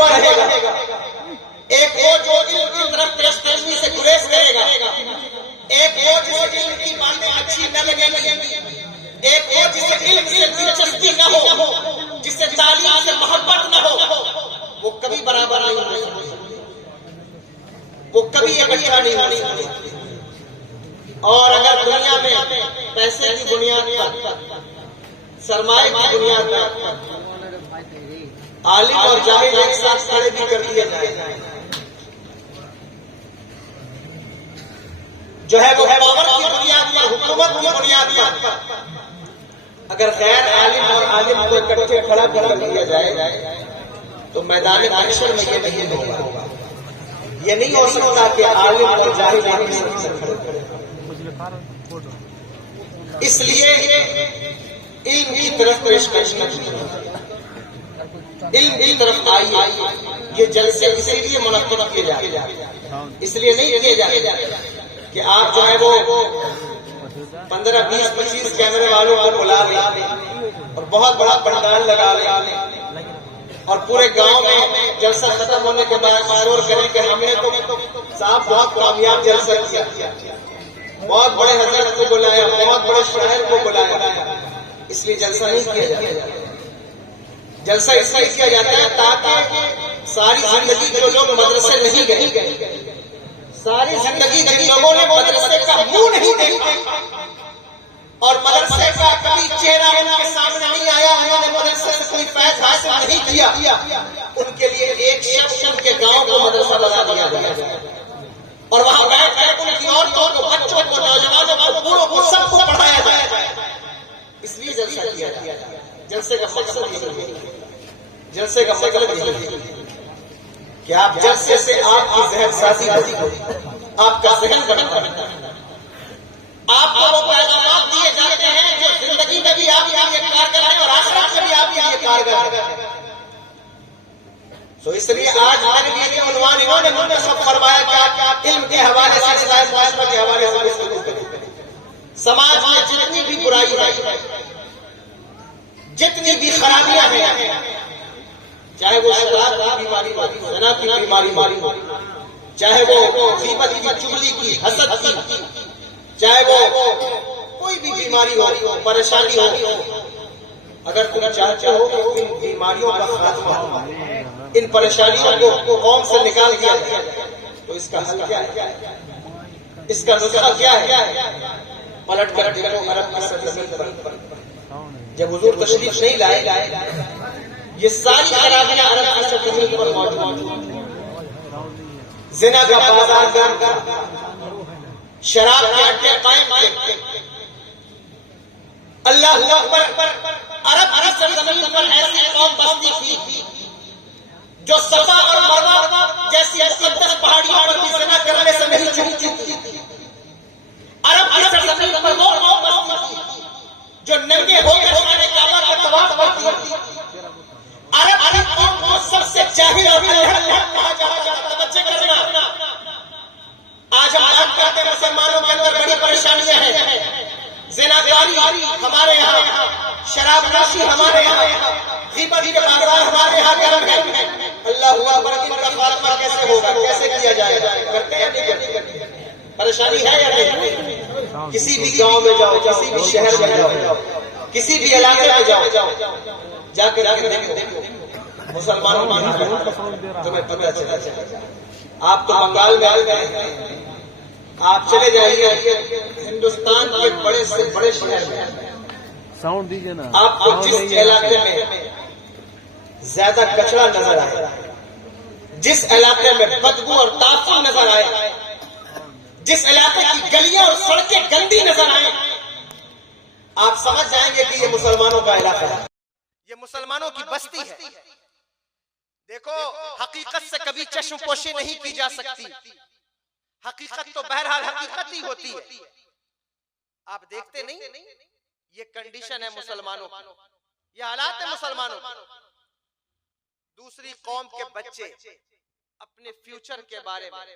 ہوا رہے گا، ایک وہ جو علم کی طرف ترشترمی سے گریز کرے گا، ایک وہ جسے علم کی باتیں اچھی نہ لگیں گی، ایک وہ جسے علم سے دلچسپی نہ ہو، جسے تعلیم سے محبت نہ ہو، وہ کبھی برابر نہیں ہو سکتا، وہ کبھی اکٹھا نہیں ہو سکتا۔ اور اگر دنیا میں پیسے کی بنیاد پر، سرمایہ کی بنیاد پر عالم اور جاہل ایک ساتھ کھڑے بھی کر دیا جائے، جو ہے وہ پاور کی بنیاد پر، حکومت کی بنیاد پر، اگر غیر عالم اور عالم کو اکٹھے کھڑا کر دیا جائے تو میدان محشر میں یہ نہیں ہوگا، یہ نہیں ہو سکتا کہ عالم اور جاہل ایک ساتھ کھڑے کریں۔ اس لیے علم کی طرف پیشکش علم کی طرف آئیے۔ یہ جلسے اسی لیے منعقد کیے جاتے ہیں، اس لیے نہیں کیے جاتے کہ آپ جو ہے وہ 15 20 25 کیمرے والوں کو بلا لیں اور بہت بڑا پنڈال لگا لیں اور پورے گاؤں میں جلسہ ختم ہونے کے بعد شور کریں کہ ہم نے تو صاحب بہت کامیاب جلسہ کیا، بہت بڑے حضرت کو بلایا، بہت بڑے شاعر کو بلایا۔ اس لیے جلسہ نہیں کیا جاتا، جلسہ اس لیے کیا جاتا ہے تاکہ ساری زندگی جو لوگ مدرسے نہیں گئے، ساری زندگی جن لوگوں نے مدرسے کا منہ نہیں دیکھا اور مدرسے کا کبھی چہرہ ان کے سامنے نہیں آیا، انہوں نے مدرسے سے کوئی فیض حاصل نہیں کیا، ان کے لیے ایک شخص ان کے گاؤں کو مدرسہ بنا دیا جائے اور وہاں بیٹھ کر ان کی عورتوں کو، بچوں کو، نوجوانوں کو، بوڑھوں کو، سب کو پڑھایا جائے۔ اس لیے جلسہ کیا جائے۔ جلسے کا مقصد یہ ہے، جلسے کا مطلب یہ ہے کہ آپ جلسے سے آپ کی ذہن سازی ہو، آپ کا ذہن بنتا ہے، آپ کو وہ پیغامات دیے جاتے ہیں جو زندگی میں بھی آپ کے لیے کارگر ہیں اور آخرت میں بھی آپ کے لیے کارگر ہیں۔ تو اس لیے آج میرے لیے جو عنوان انہوں نے منتخب فرمایا کہ آپ علم کے حوالے سے، اصلاح معاشرہ کے حوالے سے گفتگو کریں۔ سماج میں جتنی بھی برائی ہے، جتنی بھی خرابیاں ہیں، چاہے وہ شراب کی بیماری ہو، زنا کی بیماری ہو، چاہے وہ غیبت کی، چغلی کی، حسد کی، چاہے وہ کوئی بھی بیماری ہو، پریشانی ہو، اگر تم چاہتے ہو کہ ان بیماریوں کا خاتمہ ہو، ان پریشانیوں کو قوم سے نکال دیا جائے، تو اس کا حل کیا ہے؟ اس کا نسخہ کیا ہے؟ پلٹ کر دیکھو عرب کی سرزمین پر جب حضور تشریف نہیں لائے، یہ ساری خرابیاں عرب کی سرزمین پر موجود، زنا کا بازار گرم، شراب کے اڈے قائم تھے، اللہ اکبر، عرب کی سرزمین پر ایسی قوم بستی تھی جو صفا اور مروہ جیسی مقدس پہاڑیوں پر بھی زنا کرنے سے نہیں چوکتی تھی۔ عرب کی سرزمین پر وہ قوم بستی تھی جو ننگے ہو کر خانہ کعبہ کا طواف کرتی تھی۔ عرب کی قوم کو سب سے جاہل اور کہا جاتا ہے۔ توجہ کرنا، آج ہم بات کرتے ہیں مسلمانوں کے اندر بڑی پریشانیاں ہیں، زناکاری ہمارے یہاں، شراب نوشی ہمارے یہاں، غیبت کے بازار ہمارے یہاں گرم ہے۔ اللہ ہوا ان کا خاتمہ کیسے ہوگا، کیسے کیا جائے گا؟ کرتے ہیں نہیں کرتے؟ پریشانی ہے یا نہیں؟ کسی بھی گاؤں میں جاؤ، کسی بھی شہر میں جاؤ، کسی بھی علاقے میں جاؤ، جا کے دیکھو مسلمانوں کی حالت تمہیں پتہ چلے۔ آپ تو بنگال میں آئے گئے، آپ چلے جائیے ہندوستان کے بڑے سے بڑے شہر میں، ساؤنڈ دیجیے نا، آپ کو جس علاقے میں زیادہ کچرا نظر آئے، جس علاقے میں بدبو اور تعفن نظر آئے، جس علاقے کی گلیاں اور سڑکیں گندی نظر آئیں، آپ سمجھ جائیں گے کہ یہ مسلمانوں کا علاقہ ہے، یہ مسلمانوں کی بستی ہے۔ دیکھو، حقیقت سے کبھی چشم پوشی نہیں کی جا سکتی، حقیقت تو بہرحال حقیقت ہی ہوتی ہے۔ آپ دیکھتے نہیں، یہ کنڈیشن ہے مسلمانوں کی، یہ حالات ہے مسلمانوں کی۔ دوسری قوم کے بچے اپنے فیوچر کے بارے میں،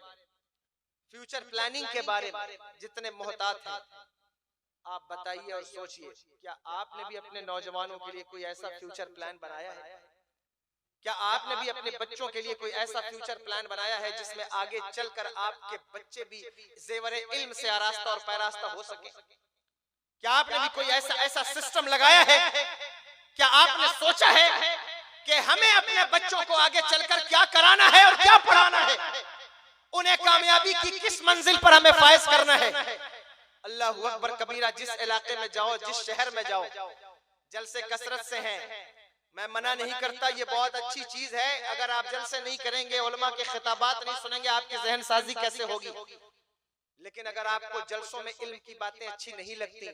فیوچر پلاننگ کے بارے میں جتنے محتاط ہیں، آپ بتائیے اور سوچئے، کیا آپ نے بھی اپنے نوجوانوں کے لیے کوئی ایسا فیوچر پلان بنایا ہے؟ کیا آپ نے بھی اپنے بچوں کے لیے کوئی ایسا فیوچر پلان بنایا ہے جس میں آگے چل کر آپ کے بچے بھی زیور علم سے آراستہ اور پیراستہ ہو سکیں؟ کیا آپ نے بھی کوئی ایسا سسٹم لگایا ہے؟ کیا آپ نے سوچا ہے کہ ہمیں اپنے بچوں کو آگے چل کر کیا کرانا ہے اور کیا پڑھانا ہے؟ انہیں کامیابی کی کس منزل پر ہمیں فائز کرنا ہے؟ اللہ اکبر کبیرہ، جس علاقے میں جاؤ، جس شہر میں جاؤ، جلسے کثرت سے ہیں. میں منع نہیں کرتا، یہ بہت اچھی چیز ہے. اگر آپ جلسے نہیں کریں گے، علماء کے خطابات نہیں سنیں گے، آپ کی ذہن سازی کیسے ہوگی؟ لیکن اگر آپ کو جلسوں میں علم کی باتیں اچھی نہیں لگتی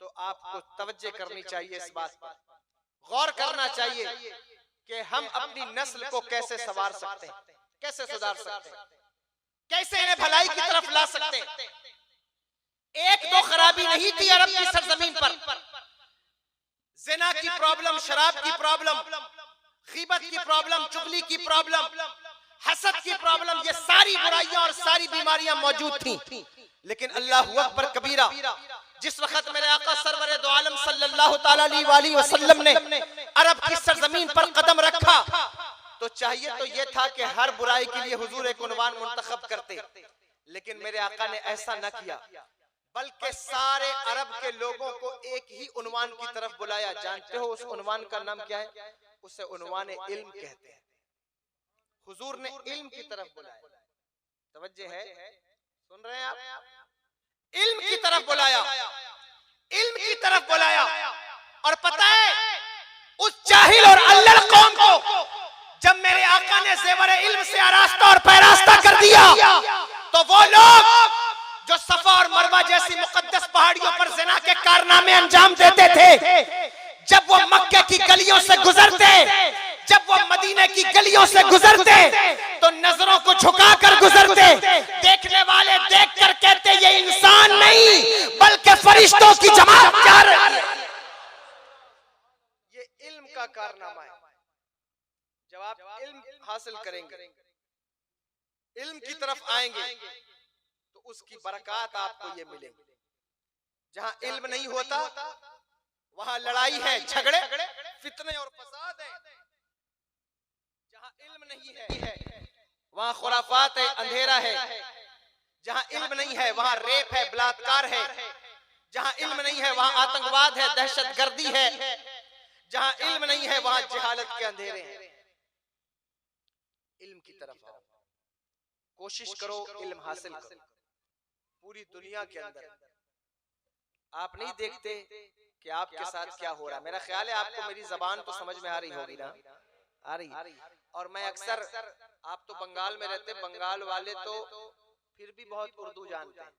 تو آپ کو توجہ کرنی چاہیے، اس بات پر غور کرنا چاہیے کہ ہم اپنی نسل کو کیسے سنوار سکتے ہیں، کیسے سدھار سکتے ہیں، کیسے انہیں بھلائی کی طرف لا سکتے ہیں. ایک دو خرابی نہیں تھی عرب کی سرزمین پر. زنا کی پرابلم، شراب کی پرابلم، غیبت کی پرابلم، چغلی کی پرابلم، حسد کی پرابلم، یہ ساری برائیاں اور ساری بیماریاں موجود تھیں. لیکن اللہ اکبر کبیرہ، جس وقت میرے آقا سرور دو عالم صلی اللہ تعالی علیہ وسلم نے عرب کی سرزمین پر قدم رکھا تو چاہیے تو یہ تھا کہ ہر برائی کے لیے حضور ایک عنوان منتخب کرتے. لیکن میرے آقا نے ایسا نہ کیا، بلکہ سارے عرب کے لوگوں کو ایک ہی عنوان کی طرف بلایا. جانتے ہو اس عنوان کا نام کیا ہے؟ اسے عنوان علم کہتے ہیں. حضور نے علم کی طرف بلایا. توجہ ہے، سن رہے ہیں آپ؟ علم کی طرف بلایا، علم کی طرف بلایا. اور پتہ ہے اس جاہل اور اللل قوم کو جب میرے آقا نے زیور علم سے آراستہ اور پیراستہ کر دیا تو وہ لوگ جو صفا اور مروہ جیسی مقدس پہاڑیوں پر زنا کے کارنامے انجام دیتے تھے، جب وہ مکہ کی گلیوں سے گزرتے، جب وہ مدینے کی گلیوں سے گزرتے تو نظروں کو جھکا کر گزرتے. دیکھنے والے دیکھ کر کہتے یہ انسان نہیں بلکہ فرشتوں کی جماعت جا رہی ہے. یہ علم کا کارنامہ ہے. جب آپ علم حاصل کریں گے، علم کی طرف آئیں گے تو اس کی برکات آپ کو یہ ملیں گی. جہاں علم نہیں ہوتا وہاں لڑائی ہے، جھگڑے، فتنے اور فساد ہے. جہاں علم نہیں ہے وہاں خرافات ہے، اندھیرا ہے. جہاں علم نہیں ہے وہاں ریپ ہے، بلااتکار ہے. جہاں علم نہیں ہے وہاں آتنکواد ہے، دہشت گردی ہے. جہاں علم نہیں ہے وہاں جہالت کے اندھیرے ہیں. علم کی طرف آؤ، کوشش کرو علم حاصل کرو. پوری دنیا کے اندر آپ نہیں دیکھتے کہ آپ کے ساتھ کیا ہو رہا ہے. میرا خیال ہے آپ کو میری زبان تو سمجھ میں آ رہی ہوگی نا؟ آ رہی. اور میں اکثر، آپ تو بنگال میں رہتے، بنگال والے تو پھر بھی بہت اردو جانتے ہیں.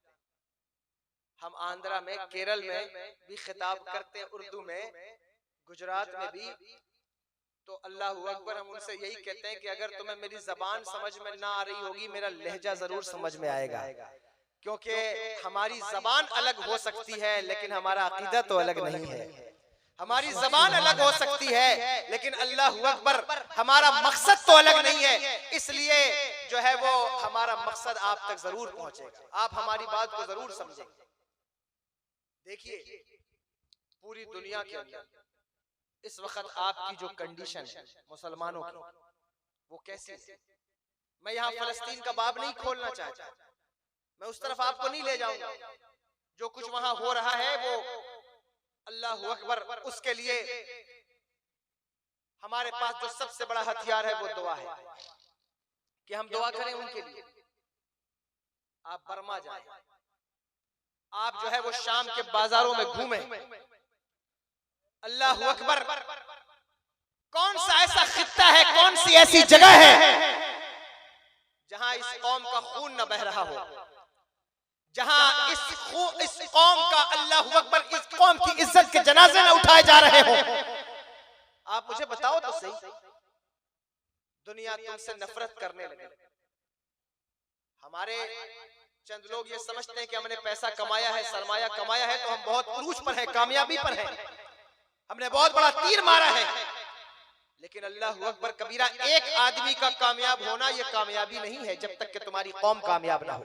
ہم آندھرا میں، کیرل میں بھی خطاب کرتے ہیں اردو میں، گجرات میں بھی. تو اللہ اکبر، ہم ان سے یہی کہتے ہیں کہ اگر تمہیں میری زبان سمجھ میں نہ آ رہی ہوگی، میرا لہجہ ضرور سمجھ میں آئے گا. کیونکہ ہماری زبان الگ ہو سکتی ہے لیکن ہمارا عقیدہ تو الگ نہیں ہے. ہماری زبان الگ ہو سکتی ہے لیکن اللہ اکبر ہمارا مقصد تو الگ نہیں ہے. اس لیے جو ہے وہ ہمارا مقصد آپ تک ضرور پہنچے گا، آپ ہماری بات کو ضرور سمجھیں. دیکھیے پوری دنیا کے اندر اس وقت آپ کی جو کنڈیشن ہے مسلمانوں کی، وہ کیسی ہے؟ میں یہاں فلسطین کا باب نہیں کھولنا چاہتا، میں اس طرف آپ کو نہیں لے جاؤں گا. جو کچھ وہاں ہو رہا ہے وہ اللہ اکبر، اس کے لیے ہمارے پاس جو سب سے بڑا ہتھیار ہے وہ دعا ہے کہ ہم دعا کریں ان کے لیے. آپ برما جائیں، آپ جو ہے وہ شام کے بازاروں میں گھومیں. اللہ اکبر، کون سا ایسا خطہ ہے، کون سی ایسی جگہ ہے جہاں اس قوم کا خون نہ بہ رہا ہو، جہاں اس قوم کا اللہ اکبر، اس قوم کی عزت کے جنازے نہ اٹھائے جا رہے ہوں. آپ مجھے بتاؤ تو صحیح. دنیا تم سے نفرت کرنے لگے. ہمارے چند لوگ یہ سمجھتے ہیں کہ ہم نے پیسہ کمایا ہے، سرمایہ کمایا ہے تو ہم بہت عروج پر ہیں، کامیابی پر ہیں، ہم نے بہت بڑا تیر مارا ہے. لیکن اللہ اکبر کبیرہ، ایک آدمی کا کامیاب ہونا یہ کامیابی نہیں ہے جب تک کہ تمہاری قوم کامیاب نہ ہو.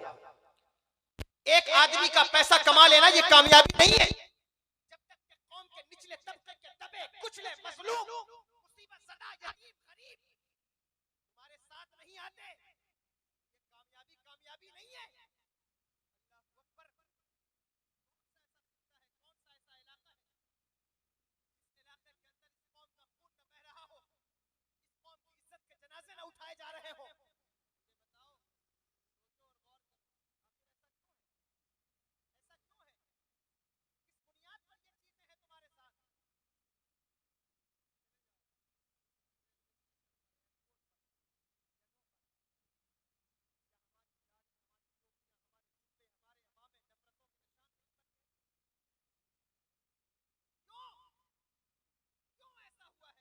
ایک آدمی کا پیسہ کما لینا یہ کامیابی نہیں ہے جب تک کہ قوم کے نچلے طبقے کے دبے کچلے مظلوم مصیبت زدہ یتیم ساتھ نہیں آتے یہ کامیابی نہیں ہے. اللہ اکبر. کون سا ایسا علاقہ ہے جس علاقے کے اندر اس قوم کا خون نہ بہ رہا ہو, اس قوم کی عزت کے جنازے نہ اٹھائے جا رہے ہوں؟ مجھے بتاؤ, سوچو اور غور کرو, آخر ایسا کیوں ہے؟ کس بنیاد پر یہ چیزیں ہیں تمہارے ساتھ؟ ہمارے امام نفرتوں کے نشان نہیں بنتے. کیوں ایسا ہوا ہے؟ کس بنیاد پر ایسا ہوا ہے؟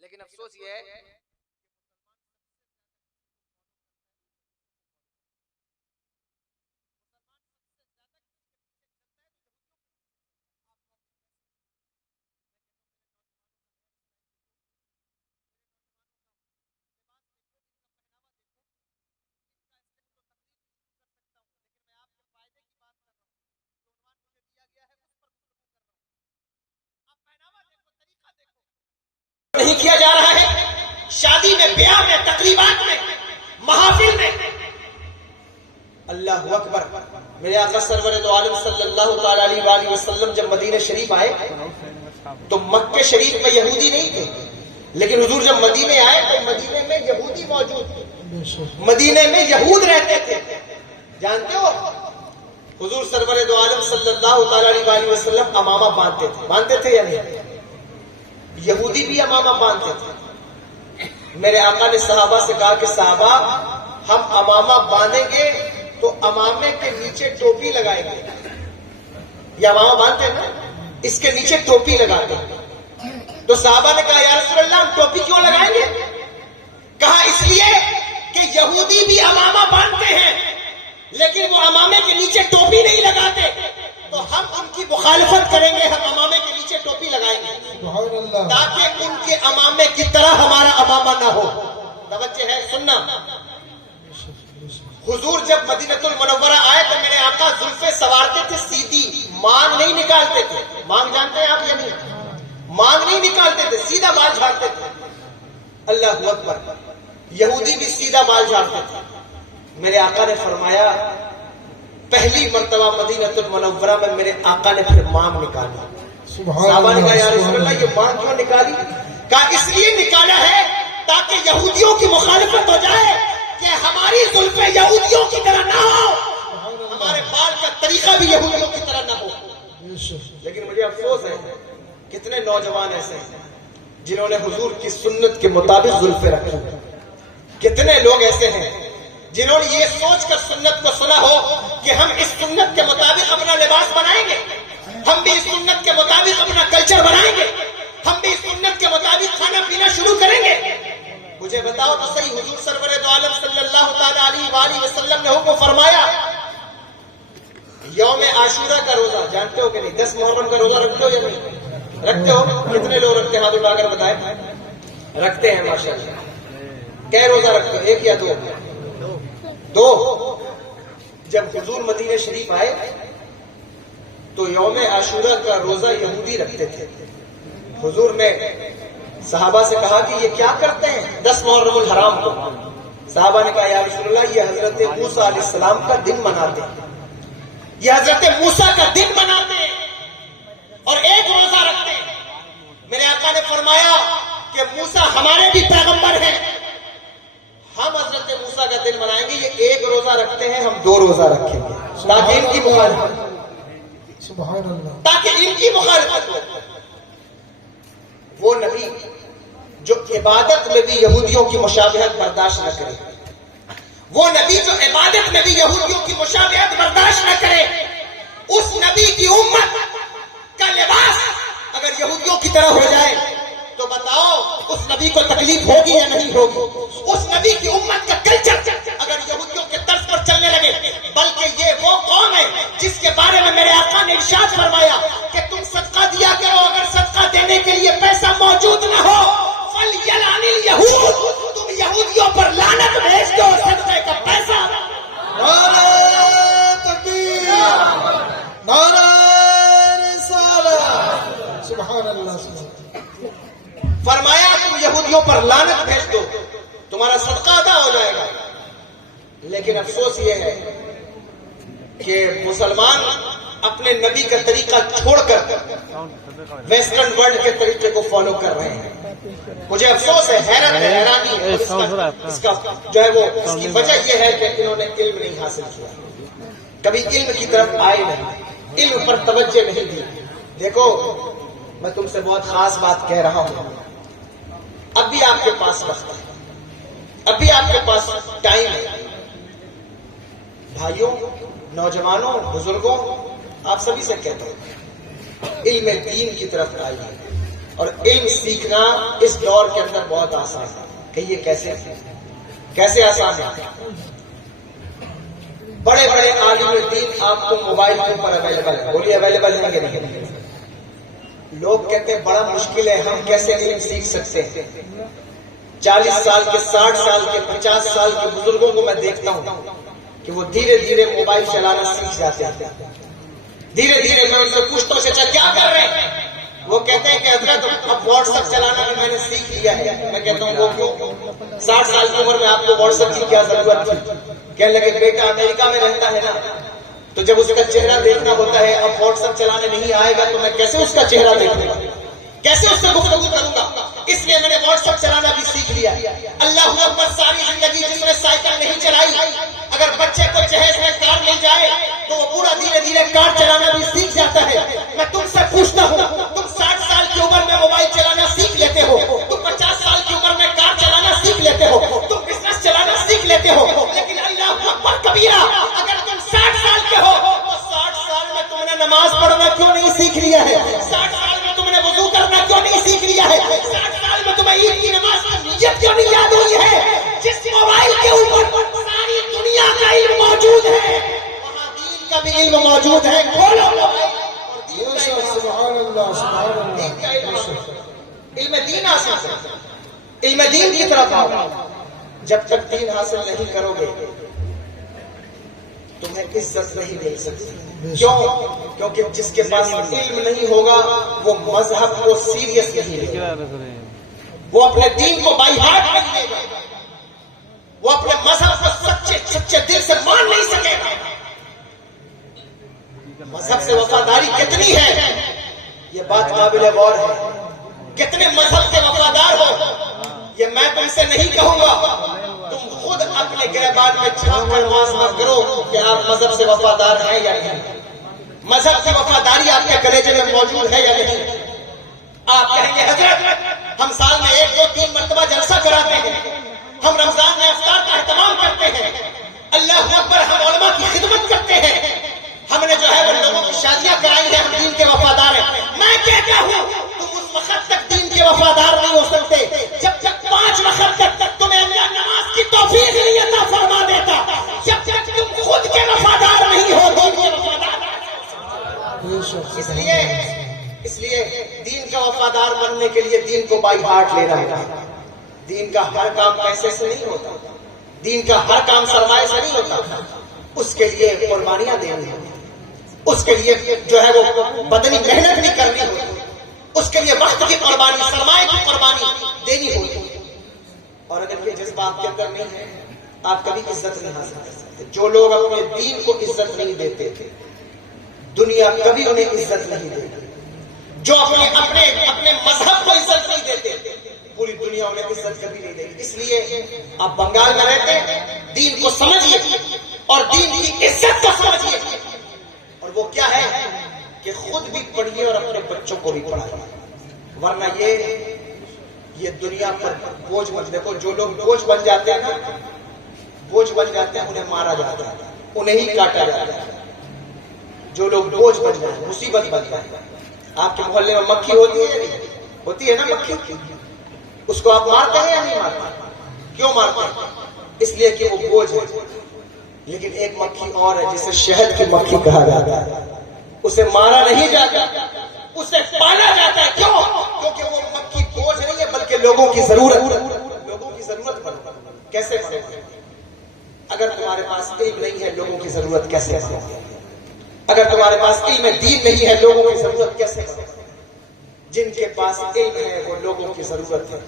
لیکن افسوس یہ ہے نہیں کیا جا رہا ہے. شادی میں, بیاہ میں, تقریبات میں, محافل میں. اللہ اکبر. میرے آقا سرور دو عالم صلی اللہ تعالی علیہ وآلہ وسلم جب مدینہ شریف آئے تو مکہ شریف میں یہودی نہیں تھے, لیکن حضور جب مدینے آئے تو مدینے میں یہودی موجود تھے, مدینے میں یہود رہتے تھے. جانتے ہو حضور سرور دو عالم صلی اللہ تعالی علیہ وآلہ وسلم امامہ باندھتے تھے یا نہیں؟ یہودی بھی امامہ باندھتے تھے. میرے آقا نے صحابہ سے کہا کہ صحابہ ہم امامہ باندھیں گے تو امامے کے نیچے ٹوپی لگائیں گے. یہ امامہ باندھتے ہیں نا, اس کے نیچے ٹوپی لگاتے ہیں. تو صحابہ نے کہا یا رسول اللہ ہم ٹوپی کیوں لگائیں گے؟ کہا اس لیے کہ یہودی بھی امامہ باندھتے ہیں لیکن وہ امامے کے نیچے ٹوپی نہیں لگاتے, تو ہم ان کی مخالفت کریں گے, ہم امامے کے نیچے ٹوپی لگائیں گے تاکہ ان کے امامے کی طرح ہمارا امامہ نہ ہو. توجہ ہے سننا. حضور جب مدینہ المنورہ آئے تو میرے آقا زلفیں سوارتے تھے سیدھی, مانگ نہیں نکالتے تھے. مانگ جانتے ہیں آپ یا نہیں؟ مانگ نہیں نکالتے تھے, سیدھا بال جھاڑتے تھے. اللہ اکبر. یہودی بھی سیدھا بال جھاڑتے تھے. میرے آقا نے فرمایا پہلی مرتبہ مدینہ المنورہ میں میرے آقا نے پھر مانگ نکالی. صحابہ نے کہا یا رسول اللہ یہ مانگ کیوں نکالی؟ کہا اس لیے نکالا ہے تاکہ یہودیوں کی مخالفت ہو جائے کہ ہماری زلفیں یہودیوں کی طرح نہ ہو, ہمارے بال کا طریقہ بھی یہودیوں کی طرح نہ ہو. لیکن مجھے افسوس ہے کتنے نوجوان ایسے ہیں جنہوں نے حضور کی سنت کے مطابق زلفیں رکھی. کتنے لوگ ایسے ہیں جنہوں نے یہ سوچ کر سنت کو سنا ہو کہ ہم اس سنت کے مطابق اپنا لباس بنائیں گے, ہم بھی اس سنت کے مطابق اپنا کلچر بنائیں گے, ہم بھی اس سنت کے مطابق کھانا پینا شروع کریں گے. مجھے بتاؤ تو صحیح, حضور سرور دو عالم صلی اللہ تعالی علیہ وآلہ وسلم نے حکم فرمایا یوم عاشورہ کا روزہ جانتے ہو کہ نہیں؟ 10 محرم کا روزہ رکھتے ہو یا نہیں رکھتے ہو؟ کتنے لوگ رکھتے ہیں ہاتھ اٹھا کر بتائیں. رکھتے ہیں ماشاءاللہ. کیا روزہ رکھتے ہو, ایک یا دو؟ دو. جب حضور مدینہ شریف آئے تو یوم عاشورہ کا روزہ یہودی رکھتے تھے. حضور نے صحابہ سے کہا کہ یہ کیا کرتے ہیں 10 محرم الحرام کو؟ صحابہ نے کہا یا رسول اللہ یہ حضرت موسیٰ علیہ السلام کا دن مناتے ہیں, یہ حضرت موسیٰ کا دن مناتے ہیں اور ایک روزہ رکھتے ہیں. میرے آقا نے فرمایا کہ موسیٰ ہمارے بھی پیغمبر ہیں, ہم حضرت موسیٰ کا دن منائیں گے, یہ ایک روزہ رکھتے ہیں ہم 2 روزہ رکھیں گے تاکہ ان کی مخالفت تاکہ ان کی مخالفت ہو. وہ نبی جو عبادت میں بھی یہودیوں کی مشابہت برداشت نہ کرے, وہ نبی جو عبادت میں بھی یہودیوں کی مشابہت برداشت نہ کرے, اس نبی کی امت کا لباس اگر یہودیوں کی طرح ہو جائے تو بتاؤ اس نبی کو تکلیف ہوگی یا نہیں ہوگی؟ اس نبی کی امت کا کلچر اگر یہودیوں کے طرز پر چلنے لگے, بلکہ یہ وہ قوم ہے جس کے بارے میں میرے آقا نے ارشاد فرمایا کہ تم صدقہ دیا کرو, اگر صدقہ دینے کے لیے پیسہ موجود نہ ہو فَلْيَلْعَنِ الْيَهُودُ, تم یہودیوں پر لعنت بھیج دو صدقے کا پیسہ. نعرہ تکبیر, بستیوں پر لعنت بھیج دو، تمہارا صدقہ ادا ہو جائے گا۔ لیکن افسوس یہ ہے کہ مسلمان اپنے نبی کا طریقہ چھوڑ کر ویسٹرن ورلڈ کے طریقے کو فالو کر رہے ہیں۔ مجھے افسوس ہے، حیرت ہے، حیرانی ہے، اس کا جو ہے وہ اس کی وجہ یہ ہے کہ انہوں نے علم نہیں حاصل کیا، کبھی علم کی طرف آئے نہیں، علم پر توجہ نہیں دی۔ دیکھو میں تم سے بہت خاص بات کہہ رہا ہوں، اب بھی آپ کے پاس وقت ہے، اب بھی آپ کے پاس ٹائم ہے۔ بھائیوں، نوجوانوں، بزرگوں، آپ سبھی سے کہتا ہوں علم دین کی طرف آئیے، اور علم سیکھنا اس دور کے اندر بہت آسان ہے۔ کہیے کیسے آسان ہے؟ بڑے بڑے عالم دین آپ کو موبائل کے اوپر اویلیبل ہے، بولیے اویلیبل ہیں کہ نہیں؟ لوگ کہتے ہیں بڑا مشکل ہے، ہم کیسے علم سیکھ سکتے ہیں؟ 40 سال کے، 60 سال کے، 50 سال کے بزرگوں کو میں دیکھتا ہوں کہ وہ دھیرے دھیرے موبائل چلانا سیکھ جاتے ہیں۔ دھیرے دھیرے میں ان سے پوچھتا ہوں چچا کیا کر رہے ہیں؟ وہ کہتے ہیں کہ حضرت اب واٹس ایپ چلانا بھی میں نے سیکھ لیا ہے۔ میں کہتا ہوں وہ کیوں؟ 60 سال کی عمر میں آپ کو واٹس ایپ کی کیا ضرورت تھی؟ کہنے لگے بیٹا امریکہ میں رہتا ہے نا، تو جب اس کا چہرہ دیکھنا ہوتا ہے، اب واٹس ایپ چلانے نہیں آئے گا تو میں کیسے اس کا چہرہ دیکھوں گا، کیسے اس سے گفتگو کروں گا؟ اس لیے میں نے واٹس ایپ چلانا بھی سیکھ لیا۔ اللہ اکبر، ساری زندگی جس نے سائیکل نہیں چلائی، اگر بچے کو جہیز میں کار مل جائے تو وہ پورا دھیرے دھیرے کار چلانا بھی سیکھ جاتا ہے۔ میں تم سے پوچھتا ہوں، تم 60 سال کی عمر میں موبائل چلانا سیکھ لیتے ہو، تم 50 سال کی عمر میں کار چلانا سیکھ لیتے ہو، تم بزنس چلانا سیکھ لیتے ہو، لیکن اللہ اکبر کبیرہ، اگر تم 60 سال کے ہو تو 60 سال میں تم نے نماز پڑھنا کیوں نہیں سیکھ لیا ہے؟ 60 سال میں تم نے وضو کرنا کیوں نہیں سیکھ لیا ہے؟ 60 سال میں تمہیں عید کی نماز کی نیت کیوں نہیں یاد ہوئی ہے؟ جس موبائل کے اوپر ساری دنیا کا علم موجود ہے، وہاں دین کا بھی علم موجود ہے۔ کھولو موبائل اور دین کا علم دین حاصل کرو، علم دین کی طرف آؤ۔ جب تک دین حاصل نہیں کرو گے تمہیں عزت نہیں مل سکتی۔ کیوں؟ کیونکہ جس کے پاس علم نہیں ہوگا وہ مذہب کو سیریس نہیں لے گا، وہ اپنے دین کو بائی ہارٹ نہیں لے گا، وہ اپنے مذہب کو سچے دل سے مان نہیں سکے گا۔ مذہب سے وفاداری کتنی ہے یہ بات قابل غور ہے، کتنے مذہب سے وفادار ہو یہ میں تم سے نہیں کہوں گا، تم خود اپنے گریبان میں چھاپ کر محاسبہ کرو کہ آپ مذہب سے وفادار ہیں یا نہیں، مذہب کی وفاداری آپ کے کلیجے میں موجود ہے یا نہیں۔ آپ کہیں گے حضرت ہم سال میں 1 2 3 مرتبہ جلسہ کراتے ہیں، ہم رمضان میں افطار کا اہتمام کرتے ہیں، اللہ اکبر ہم علماء کی خدمت کرتے ہیں، ہم نے جو ہے وہ لوگوں کی شادیاں کرائی ہیں، ہم دین کے وفادار ہیں۔ میں کہتا ہوں تم اس وقت تک دین کے وفادار نہیں ہو سکتے جب تک 5 وقت تک تمہیں اللہ نماز کی توفیق نہیں عطا فرما دیتا، جب تک تم خود کے وفادار نہیں ہو دین کے وفادار۔ اس لیے دین کا وفادار بننے کے لیے دین کو بائی ہارٹ لینا ہوگا۔ دین کا ہر کام پیسے سے نہیں ہوتا، دین کا ہر کام سرمایہ سے نہیں ہوتا، اس کے لیے قربانیاں دینی ہوتی، اس کے لیے جو ہے وہ بدنی محنت بھی کرنی ہوتی، اس کے لیے وقت کی قربانی، سرمایہ کی قربانی دینی ہوتی۔ اور اگر یہ جذبہ آپ کے اندر نہیں ہے آپ کبھی عزت نہیں حاصل کر سکتے۔ جو لوگ اپنے دین کو عزت نہیں دیتے تھے دنیا کبھی انہیں عزت نہیں دیتی، جو اپنے مذہب کو عزت نہیں دیتے پوری دنیا انہیں عزت کبھی نہیں دے گی۔ اس لیے آپ بنگال میں رہتے ہیں، دین کو سمجھیے اور دین کی عزت کو سمجھیے، اور وہ کیا ہے کہ خود بھی پڑھیے اور اپنے بچوں کو بھی پڑھائیے، ورنہ یہ دنیا پر بوجھ مت۔ دیکھو جو لوگ بوجھ بن جاتے ہیں نا، بوجھ بن جاتے ہیں انہیں مارا جاتا ہے، انہیں ہی کاٹا جاتا ہے۔ جو لوگ بوجھ بن جائیں مصیبت بنتا ہے۔ آپ کے محلے میں مکھی ہوتی ہے ہوتی ہے نا مکھی، اس کو آپ مارتے ہیں یا نہیں مارتے؟ کیوں مارتے ہیں؟ اس لیے کہ وہ بوجھ ہے۔ لیکن ایک مکھی اور ہے جسے شہد کی مکھی کہا جاتا ہے، اسے مارا نہیں جاتا، اسے پالا جاتا ہے۔ کیوں؟ کیونکہ وہ مکھی بوجھ نہیں ہے بلکہ لوگوں کی ضرورت پر۔ کیسے پڑے؟ اگر تمہارے پاس علم نہیں ہے لوگوں کی ضرورت کیسے پڑے؟ اگر تمہارے پاس علم دین نہیں ہے لوگوں کی ضرورت کیسے پڑے؟ جن کے پاس علم ہے وہ لوگوں کی ضرورت ہے،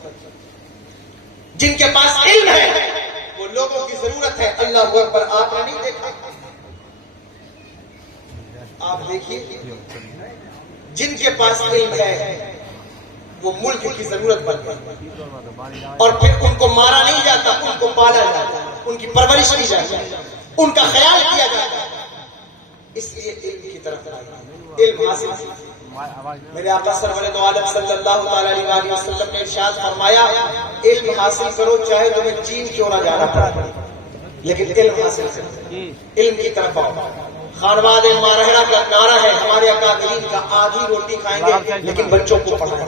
جن کے پاس علم ہے وہ لوگوں کی ضرورت ہے. اللہ اکبر. آپ نے نہیں دیکھا؟ آپ دیکھیے جن کے پاس علم ہے وہ ملک کی ضرورت بن گئی, اور پھر ان کو مارا نہیں جاتا, ان کو پالا جاتا, ان کی پرورش کی جاتی ہے, ان کا خیال کیا جاتا ہے. اس لیے علم کی طرف علم حاصل کیا. میرے آقا سرور دو عالم صلی اللہ تعالی علیہ وسلم نے ارشاد فرمایا علم حاصل کرو چاہے تمہیں چین چورا جانا پڑے, لیکن علم حاصل کرو, علم کی طرف آؤ. خانواد مارہڑا کا نعرہ ہے ہمارے اکابرین کا, آدھی روٹی کھائیں گے لیکن بچوں کو پڑھائیں,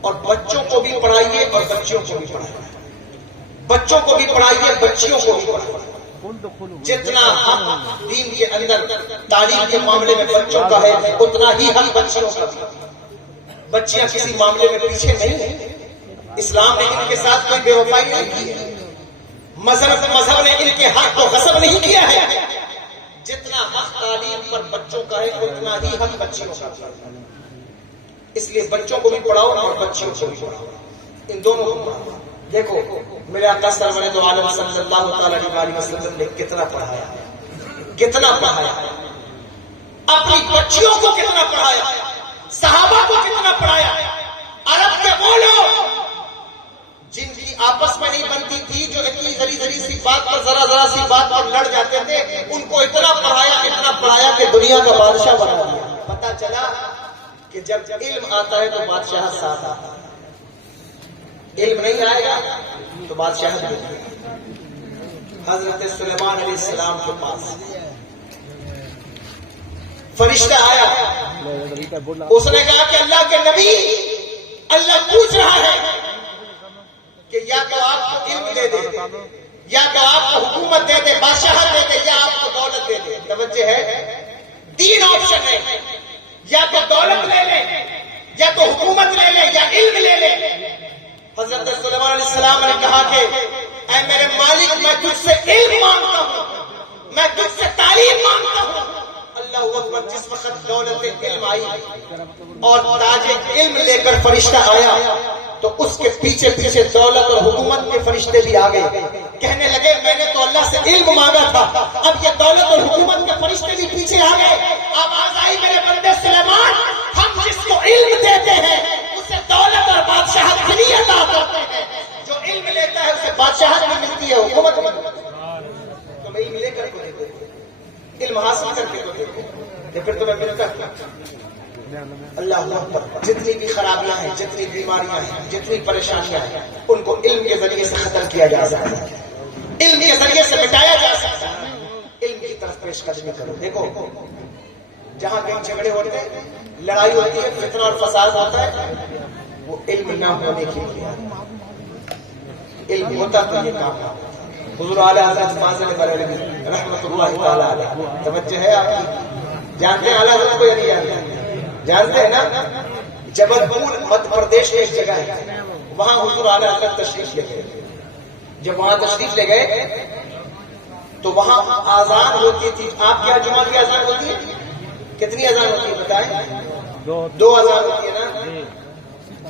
اور بچوں کو بھی پڑھائیے اور بچیوں کو بھی پڑھائیے, بچوں کو بھی پڑھائیے بچیوں کو بھی پڑھائیے. جتنا حق دین کے اندر تعلیم کے معاملے میں بچوں کا ہے اتنا ہی حق بچیوں کا بھی. بچیاں کسی معاملے میں پیچھے نہیں ہیں. اسلام نے ان کے ساتھ کوئی بے وفائی نہیں کی ہے. مذہب نے ان کے حق کو غصب نہیں کیا ہے. جتنا حق تعلیم پر بچوں کا ہے اتنا ہی حق بچیوں کا ہے. اس لیے بچوں کو بھی پڑھاؤ اور بچیوں کو بھی پڑھاؤ, ان دونوں کو پڑھاؤ. دیکھو میرے آقا سرور دو عالم صلی اللہ تعالی علیہ وسلم نے کتنا پڑھایا, کتنا پڑھایا, اپنی بچیوں کو کتنا پڑھایا, صحابہ کو کتنا پڑھایا. عرب کے وہ لوگ جن کی آپس میں نہیں بنتی تھی, جو اتنی ذری سی بات پر ذرا سی بات پر لڑ جاتے تھے, ان کو اتنا پڑھایا کہ دنیا کا بادشاہ بنا دیا. پتا چلا کہ جب علم آتا ہے تو بادشاہ ساتھ آتا ہے, علم نہیں آئے گا تو بادشاہ نہیں. حضرت سلیمان علیہ السلام کے پاس فرشتہ آیا, اس نے کہا کہ اللہ کے نبی, اللہ پوچھ رہا ہے کہ یا تو آپ کو علم دے دے, یا تو آپ کو حکومت دے دے, بادشاہت دے دے, یا آپ کو دولت دے دے. توجہ ہے, 3 آپشن ہے, یا تو دولت لے لے, یا تو حکومت لے لے, یا علم لے لے. حضرت سلیمان علیہ السلام نے کہا کہ اے میرے مالک میں تجھ سے علم مانگتا ہوں, میں تجھ سے تعلیم مانگتا ہوں. اللہ اکبر. جس وقت دولت علم آئی اور تاج علم لے کر فرشتہ آیا تو اس کے پیچھے پیچھے دولت اور حکومت کے فرشتے بھی آ گئے. کہنے لگے میں نے تو اللہ سے علم مانگا تھا, اب یہ دولت اور حکومت کے فرشتے بھی پیچھے آ گئے. آواز آئی میرے بندے سلیمان, ہم جس کو علم دیتے ہیں اسے دولت اور بادشاہت نہیں عطا کرتے ہیں, جو علم لیتا ہے اسے بادشاہت بھی ملتی ہے, حکومت بھی. تم علم لے کر کو دیتے, علم حاصل کر کے کو دیتے, پھر تمہیں ملتا ہے. اللہ اکبر. جتنی بھی خرابیاں ہیں, جتنی بیماریاں ہیں, جتنی پریشانیاں ہیں, ان کو علم کے ذریعے سے ختم کیا جا سکتا ہے, علم کے ذریعے سے مٹایا جا سکتا ہے. علم کی طرف پیش قدمی کرو. دیکھو جہاں کہیں جھگڑے ہوتے ہیں, لڑائی ہوتی ہے, فتنہ اور فساد ہوتا ہے, وہ علم نہ ہونے کی وجہ. علم ہوتا تو یہ کام ہوتا. حضور اعلی حضرت فاضل بریلوی رحمۃ اللہ تعالی علیہ, توجہ ہے آپ کی, جانتے ہیں اعلی حضرت کو یا نہیں جانتے؟ جانتے ہیں نا. جبل پور مدھیہ پردیش میں ایک جگہ ہے, وہاں حضور اعلی حضرت تشریف لے گئے. جب وہاں تشریف لے گئے تو وہاں آزان ہوتی تھی. آپ کیا جمعہ کی آزان ہوتی ہے؟ کتنی آزان ہوتی ہے بتائیں؟ 2 آزان ہوتی ہے نا.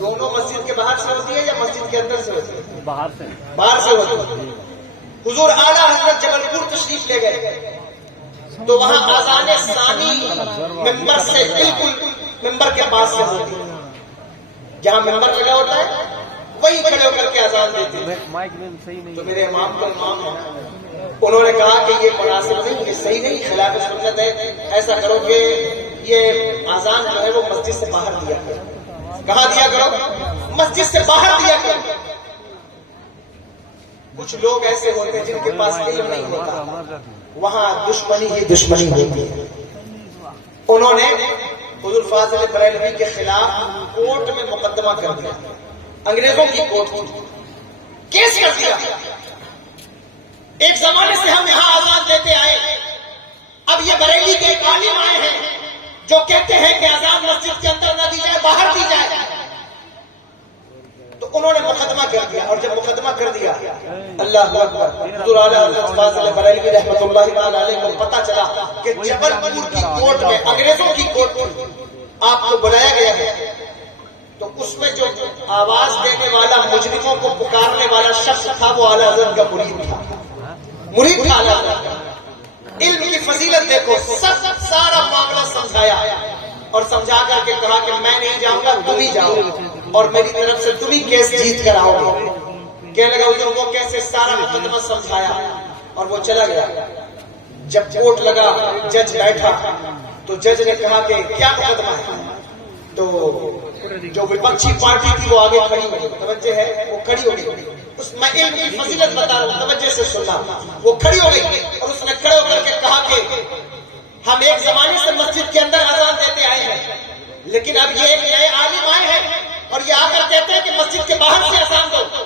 دونوں مسجد کے باہر سے ہوتی ہے یا مسجد کے اندر سے ہوتی ہے؟ باہر سے ہوتی ہے. حضور اعلی حضرت جبل پور تشریف لے گئے تو وہاں آزان ثانی ممبر سے بالکل ممبر کے پاس سے ہوتی ہے. جہاں ممبر لگا ہوتا ہے وہی کھڑے ہو کر کے آزان دیتے ہیں. تو میرے امام کو امام ہے, انہوں نے کہا کہ یہ مناسب نہیں, یہ صحیح نہیں, خلاف سنت ہے. ایسا کرو کہ یہ آزان جو ہے وہ مسجد سے باہر دیا کرو. کہاں دیا کرو؟ مسجد سے باہر دیا کرو. کچھ لوگ ایسے ہوتے ہیں جن کے پاس علم نہیں ہوتا, وہاں دشمنی ہی دشمنی ہوتی ہے. انہوں نے حضور فاضل بریلوی کے خلاف کورٹ میں مقدمہ کر دیا, انگریزوں کی کورٹ میں کیس کر دیا. ایک زمانے سے ہم یہاں آزان دیتے آئے, اب یہ بریلی کے ایک عالم آئے ہیں جو کہتے ہیں کہ آزان مسجد کے اندر نہ دی جائے, باہر دی جائے. تو انہوں نے مقدمہ کر دیا, اور جب مقدمہ کر دیا, اللہ اکبر, حضور اعلی حضرت فاضل بریلوی رحمۃ اللہ تعالی علیہ کو پتا چلا کہ جبل پور کی کورٹ میں, انگریزوں کی کورٹ میں آپ کو بلایا گیا ہے. تو اس میں جو آواز دینے والا مجرموں کو پکارنے والا شخص تھا وہ اعلیٰ حضرت کا مرید تھا، مرید تھا اعلیٰ حضرت کا۔ علم کی فضیلت دیکھو، سارا معاملہ سمجھایا اور سمجھا کر کے کہا کہ میں نہیں جاؤں گا، تم ہی جاؤ اور میری طرف سے تم ہی کیس جیت کر آؤ گے۔ کہنے لگا حضور وہ کیسے، سارا مقدمہ سمجھایا اور وہ چلا گیا۔ جب کوٹ لگا، جج بیٹھا تو جج نے کہا کہ کیا مقدمہ ہے؟ تو جو وپکشی پارٹی تھی وہ آگے کھڑی ہو گئی، توجہ ہے، وہ کھڑی ہو گئی۔ اس میں علم کی فضیلت بتا رہا ہوں، توجہ سے سننا۔ وہ کھڑی ہو گئی اور اس نے کھڑے ہو کر کے کہا کہ ہم ایک زمانے سے مسجد کے اندر اذان دیتے آئے ہیں، لیکن اب یہ ایک نئے عالم آئے ہیں اور یہ آ کر کہتے ہیں کہ مسجد کے باہر سے اذان دو۔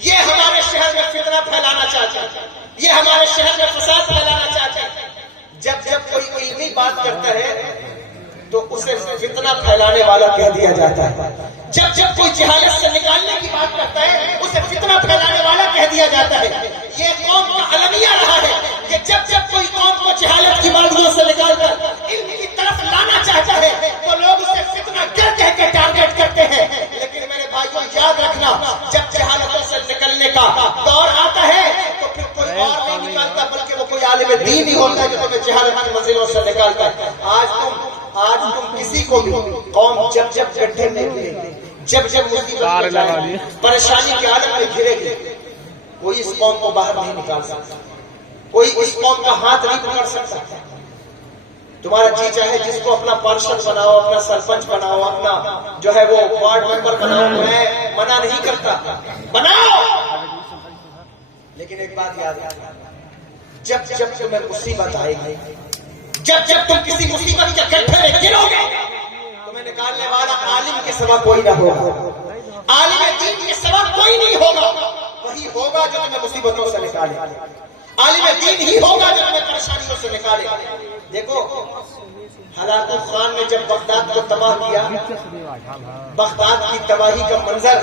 یہ ہمارے شہر میں فتنہ پھیلانا چاہتے ہیں، یہ ہمارے شہر میں فساد پھیلانا چاہتے ہیں۔ جب کوئی علمی بات کرتا ہے تو اسے فتنہ پھیلانے والا کہہ دیا جاتا ہے، جب کوئی جہالت سے نکالنے کی بات کرتا ہے اسے فتنہ پھیلانے والا کہہ دیا جاتا ہے۔ یہ قوم کا المیہ رہا ہے کہ جب کوئی قوم کو جہالت کی وادیوں سے نکال کر علم کی طرف لانا چاہتا ہے تو لوگ اسے فتنہ گر کہہ کے ٹارگٹ کرتے ہیں۔ لیکن میرے بھائیوں یاد رکھنا، جب جہالتوں سے نکلنے کا دور آتا ہے تو پھر کوئی اور نہیں نکالتا بلکہ وہ کوئی عالم دین ہی ہوتا ہے جو تمہیں جہالت کی منزلوں سے نکالتا ہے۔ آج تم کسی کو بھی قوم جب گڈھے میں گرے گی، جب مصیبت میں پریشانی کے عالم میں گرے گی، کوئی اس قوم کو باہر نہیں نکال سکتا، کوئی اس قوم کا ہاتھ نہیں پکڑ سکتا۔ تمہارا جی چاہے جس کو اپنا پارشد بناؤ، اپنا سرپنچ بناؤ، اپنا جو ہے وہ وارڈ ممبر بناؤ، میں منع نہیں کرتا، بناؤ، لیکن ایک بات یاد رکھنا، جب تمہیں مصیبت آئے گی، جب تم کسی مصیبت کے گڈھے میں گرو گے، تمہیں نکالنے والا عالم کے سوا کوئی نہ ہوگا، عالم دین کے سوا کوئی نہیں ہوگا، وہی ہوگا جو تمہیں مصیبتوں سے نکالے، عالم دین ہی ہوگا جو تمہیں پریشانیوں سے نکالے۔ دیکھو ہلاکو خان نے جب بغداد کو تباہ کیا، بغداد کی تباہی کا منظر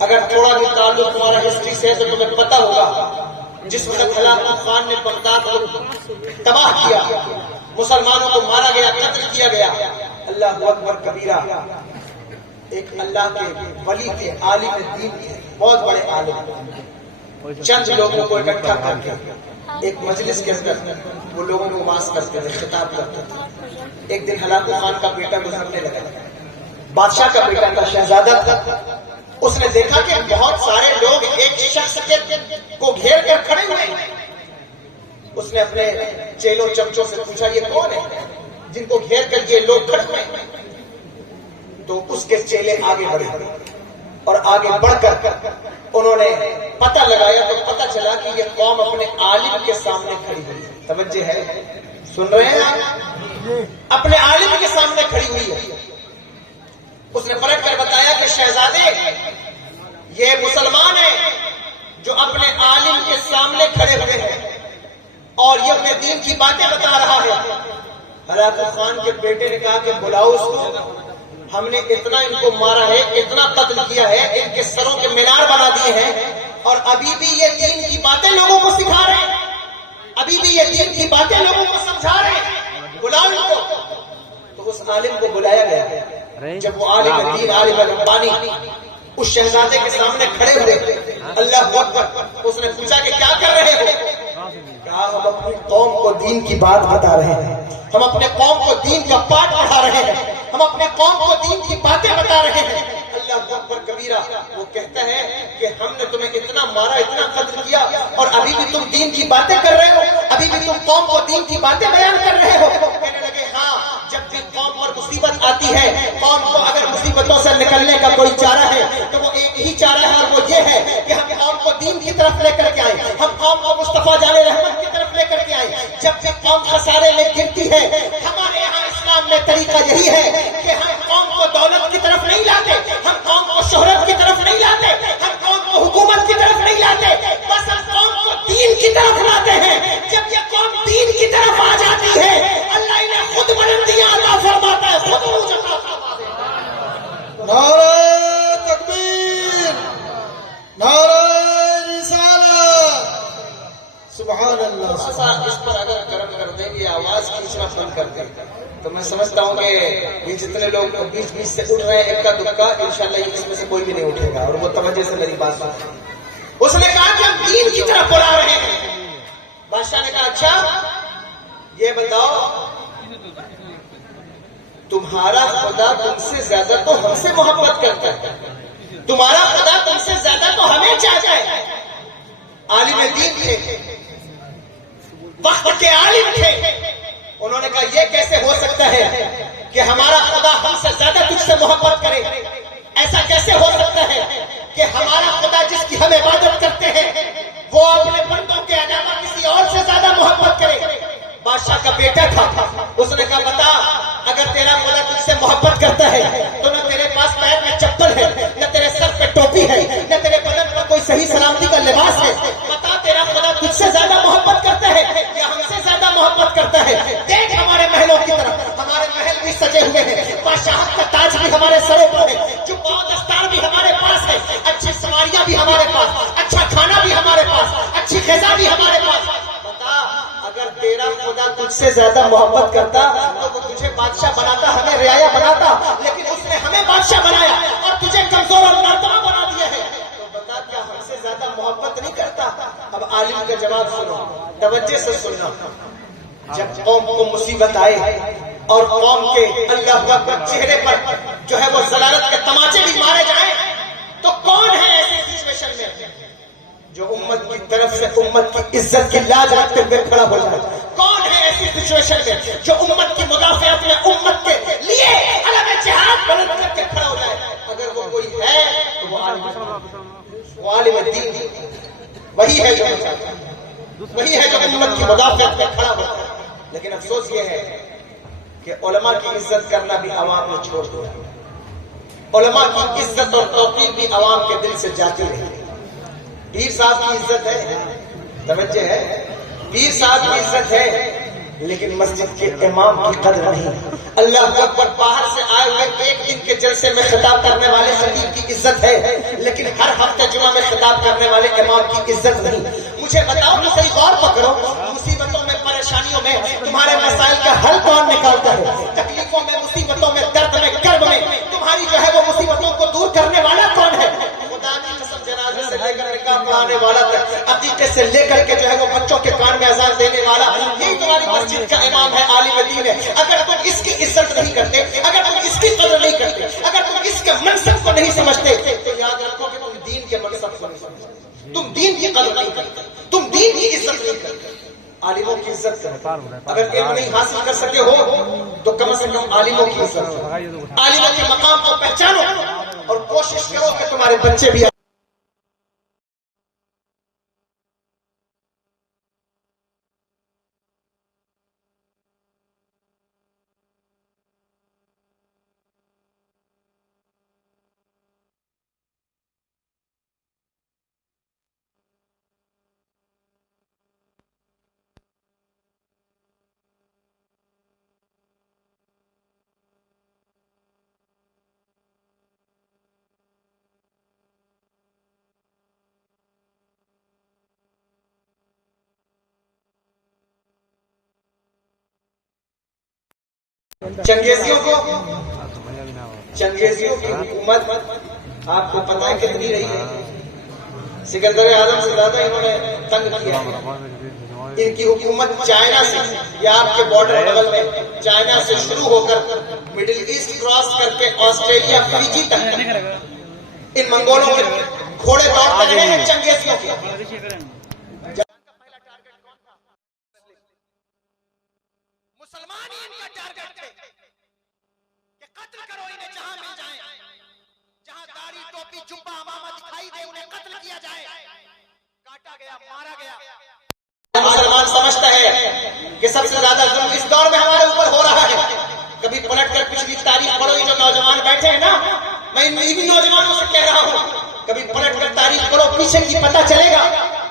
اگر تھوڑا بھی تعلق تمہارا ہسٹری سے ہے تو تمہیں پتہ ہوگا، جس وقت ہلاکو خان نے بغداد کو تباہ کیا، مسلمانوں کو مارا گیا، قتل کیا گیا، اللہ اکبر کبیرہ، ایک اللہ کے ولی کے عالم دین کے بہت بڑے عالم چند لوگوں کو اکٹھا کر کے ایک مجلس کے اندر وہ لوگوں کو واعظ کرتے تھے، خطاب کرتے تھے۔ ایک دن ہلاکو خان کا بیٹا گزرنے لگا، بادشاہ کا بیٹا تھا، شہزادہ تھا۔ اس نے دیکھا کہ بہت سارے لوگ ایک شخص کو گھیر کر کھڑے ہوئے ہیں۔ اس نے اپنے چیلوں چمچوں سے پوچھا یہ کون ہے جن کو گھیر کر یہ لوگ کھڑے ہوئے ہیں؟ تو اس کے چیلے آگے بڑھے اور آگے بڑھ کر انہوں نے پتہ لگایا تو پتہ چلا کہ یہ قوم اپنے عالم کے سامنے کھڑی ہوئی ہے۔ توجہ ہے، سن رہے ہیں آپ؟ اپنے عالم کے سامنے کھڑی ہوئی ہے۔ اس نے پلٹ کر بتایا کہ شہزادے یہ مسلمان ہیں جو اپنے عالم کے سامنے کھڑے ہوئے ہیں اور یہ اپنے دین کی باتیں بتا رہا ہے۔ ہلاکو خان کے بیٹے نے کہا کہ بلاؤ اس کو، ہم نے اتنا ان کو مارا ہے، اتنا قتل کیا ہے، ان کے سروں کے مینار بنا دیے ہیں اور ابھی بھی یہ دین کی باتیں لوگوں کو سکھا رہے ہیں، ابھی بھی یہ دین کی باتیں لوگوں کو سمجھا رہے ہیں، بلاؤ ان کو۔ تو اس عالم کو بلایا گیا۔ جب وہ عالم دین، عالم ربانی اس شہزادے کے سامنے کھڑے ہوئے، اللہ اکبر، اس نے پوچھا کہ کیا کر رہے ہو؟ کہا ہم اپنی قوم کو دین کی بات بتا رہے ہیں، ہم اپنے قوم کو دین کا پاٹ پڑھا رہے ہیں، ہم اپنے قوم کو دین کی باتیں بتا رہے ہیں۔ اللہ اکبر کبیرہ، وہ کہتا ہے کہ ہم نے تمہیں اتنا مارا، اتنا قتل کیا اور ابھی بھی تم دین کی باتیں کر رہے ہو، ابھی بھی تم قوم کو دین کی باتیں بیان کر رہے ہو۔ کہنے لگے ہاں، جب بھی قوم پر مصیبت آتی ہے، قوم کو اگر مصیبتوں سے نکلنے کا کوئی چارہ ہے تو وہ ایک ہی چارہ ہے اور وہ یہ ہے کہ ہم قوم کو دین کی طرف لے کر کے آئیں، ہم قوم کو مصطفیٰ جان رحمت کی طرف لے کر کے آئیں۔ جب بھی قوم خسارے میں گرتی ہے، ہمارے یہاں اسلام میں طریقہ یہی ہے کہ ہم قوم کو دولت کی طرف نہیں لاتے، ہم قوم کو شہرت کی طرف نہیں لاتے، ہم قوم کو حکومت کی طرف نہیں لاتے، بس ہم قوم کو دین کی طرف لاتے ہیں۔ جب یہ قوم دین کی طرف آ جاتی ہے، اللہ انہیں خود بلندیاں عطا فرماتا ہے، خود عروج عطا فرماتا ہے۔ نعرہ تکبیر، نعرہ رسالت، سبحان اللہ۔ اس پر اگر کرم کر دیں گے، آواز کھینچنا بند کر دیں۔ تو میں سمجھتا ہوں کہ یہ جتنے لوگ بیچ بیچ سے اٹھ رہے ہیں ایک کا دکا انشاءاللہ یہ اس میں سے کوئی بھی نہیں اٹھے گا اور وہ توجہ سے میری بات سن. اس نے کہا کہ ہم دین کی طرف بلا رہے ہیں. بادشاہ نے کہا اچھا یہ بتاؤ تمہارا خدا تم سے زیادہ تو ہم سے محبت کرتا ہے, تمہارا خدا تم سے زیادہ تو ہمیں چاہتا ہے. عالم دین تھے, وقت کے عالم تھے, انہوں نے کہا یہ کیسے ہو سکتا ہے کہ ہمارا خدا ہم سے زیادہ تجھ سے محبت کرے, ایسا کیسے ہو سکتا ہے کہ ہمارا خدا جس کی ہم عبادت کرتے ہیں وہ اپنے بندوں کے علاوہ کسی اور سے زیادہ محبت کرے. بادشاہ کا بیٹا تھا, اس نے کہا بتا اگر تیرا خدا تجھ سے محبت کرتا ہے تو نہ تیرے پاس پیر میں چپل ہے, نہ تیرے سر پہ ٹوپی ہے, نہ تیرے بدن پر کوئی صحیح سلامتی کا لباس ہے. بتا تیرا خدا تجھ سے زیادہ محبت کرتا ہے یا ہم سے زیادہ محبت کرتا ہے؟ دیکھ ہمارے محلوں کی طرف, ہمارے محل بھی سجے ہوئے ہیں, بادشاہت کا تاج بھی ہمارے سروں پر ہے, جبہ و دستار بھی ہمارے پاس ہے, اچھی سواریاں بھی ہمارے پاس, اچھا کھانا بھی ہمارے پاس, اچھی غذا بھی ہمارے پاس. بتا اگر تیرا خدا تجھ سے زیادہ محبت کرتا تو وہ تجھے بادشاہ بناتا, ہمیں رعایا بناتا, لیکن اس نے ہمیں بادشاہ بنایا اور تجھے کمزور اور ناتواں بنا دیا ہے. تو بتا کیا ہم سے زیادہ محبت نہیں کرتا؟ اب عالم کا جواب سنو, توجہ سے سننا. جب قوم کو مصیبت آئے اور قوم کے اللہ اکبر چہرے پر جو ہے وہ ضلالت کے تماچے بھی مارے جائیں تو کون ہے ایسی سچویشن میں جو امت کی طرف سے امت کی عزت کی لاج رکھتے ہوئے کھڑا ہو جائے؟ کون ہے ایسی سچویشن میں جو امت کی مدافعت میں امت کے لیے علم جہاد بلند کر کے کھڑا ہو جائے؟ اگر وہ کوئی ہے تو وہ عالم دین, وہی ہے جو امت کی مدافعت میں کھڑا ہو جائے. لیکن افسوس یہ ہے کہ علماء کی عزت کرنا بھی عوام نے چھوڑ دیا, علماء کی عزت اور توقیر بھی عوام کے دل سے جاتی رہی. پیر صاحب کی عزت ہے, توجہ ہے, پیر صاحب کی عزت ہے, لیکن مسجد کے امام کی قدر نہیں. اللہ اکبر, باہر سے آئے ہوئے ایک دن کے جلسے میں خطاب کرنے والے خطیب کی عزت ہے, لیکن ہر ہفتے جمعہ میں خطاب کرنے والے امام کی عزت نہیں. مجھے بتاؤ تو صحیح, غور پکڑو, مصیبتوں میں پریشانیوں میں تمہارے مسائل کا حل کون نکالتا ہے؟ تکلیفوں میں, مصیبتوں میں, درد میں, کرب میں تمہاری جو ہے وہ مصیبتوں کو دور کرنے والا کون ہے؟ خدا کی قسم, جنازے سے لے کر نکاح پڑھانے والا تک, عقیقے سے لے کر کے جو ہے وہ بچوں کے کان میں اذان دینے والا, یہی تمہاری مسجد کا امام ہے, عالم دین ہے. اگر تم اس کی عزت نہیں کرتے, اگر تم اس کی قدر نہیں کرتے, اگر تم اس کے منصب کو نہیں سمجھتے تو یاد رکھو کہ تم دین کے منصب کو نہیں سمجھتے, تم دین کی قدر نہیں کرتے, تم دین کی عزت نہیں کرتے. عالموں کی عزت کرو. اگر علم نہیں حاصل کر سکے ہو تو کم سے کم عالموں کی عزت کرو, عالموں کے مقام کو پہچانو اور کوشش کرو کہ تمہارے بچے بھی چنگیزیوں کی حکومت آپ کو پتہ ہے کتنی رہی ہے؟ سکندر اعظم سے زیادہ انہوں نے تنگ کیا. ان کی حکومت چائنا سے, یا آپ کے بارڈر بغل میں چائنا سے شروع ہو کر مڈل ایسٹ کراس کر کے آسٹریلیا, فیجی تک ان منگولوں کے گھوڑے دوڑتے رہے ہیں چنگیزیوں کے. مسلمان ہی ان کا ٹارگٹ تھے کہ قتل کرو انہیں جہاں مل جائیں, جہاں داڑھی ٹوپی جبہ امامہ دکھائی دے انہیں قتل کیا جائے. کاٹا گیا, مارا گیا. مسلمان سمجھتا ہے کہ سب سے زیادہ ظلم اس دور میں ہمارے اوپر ہو رہا ہے. کبھی پلٹ کر پچھلی تاریخ پڑھو, یہ جو نوجوان بیٹھے ہیں نا, میں انہی نوجوانوں سے کہہ رہا ہوں, کبھی پلٹ کر تاریخ پڑھو, پیچھے کی پتہ چلے گا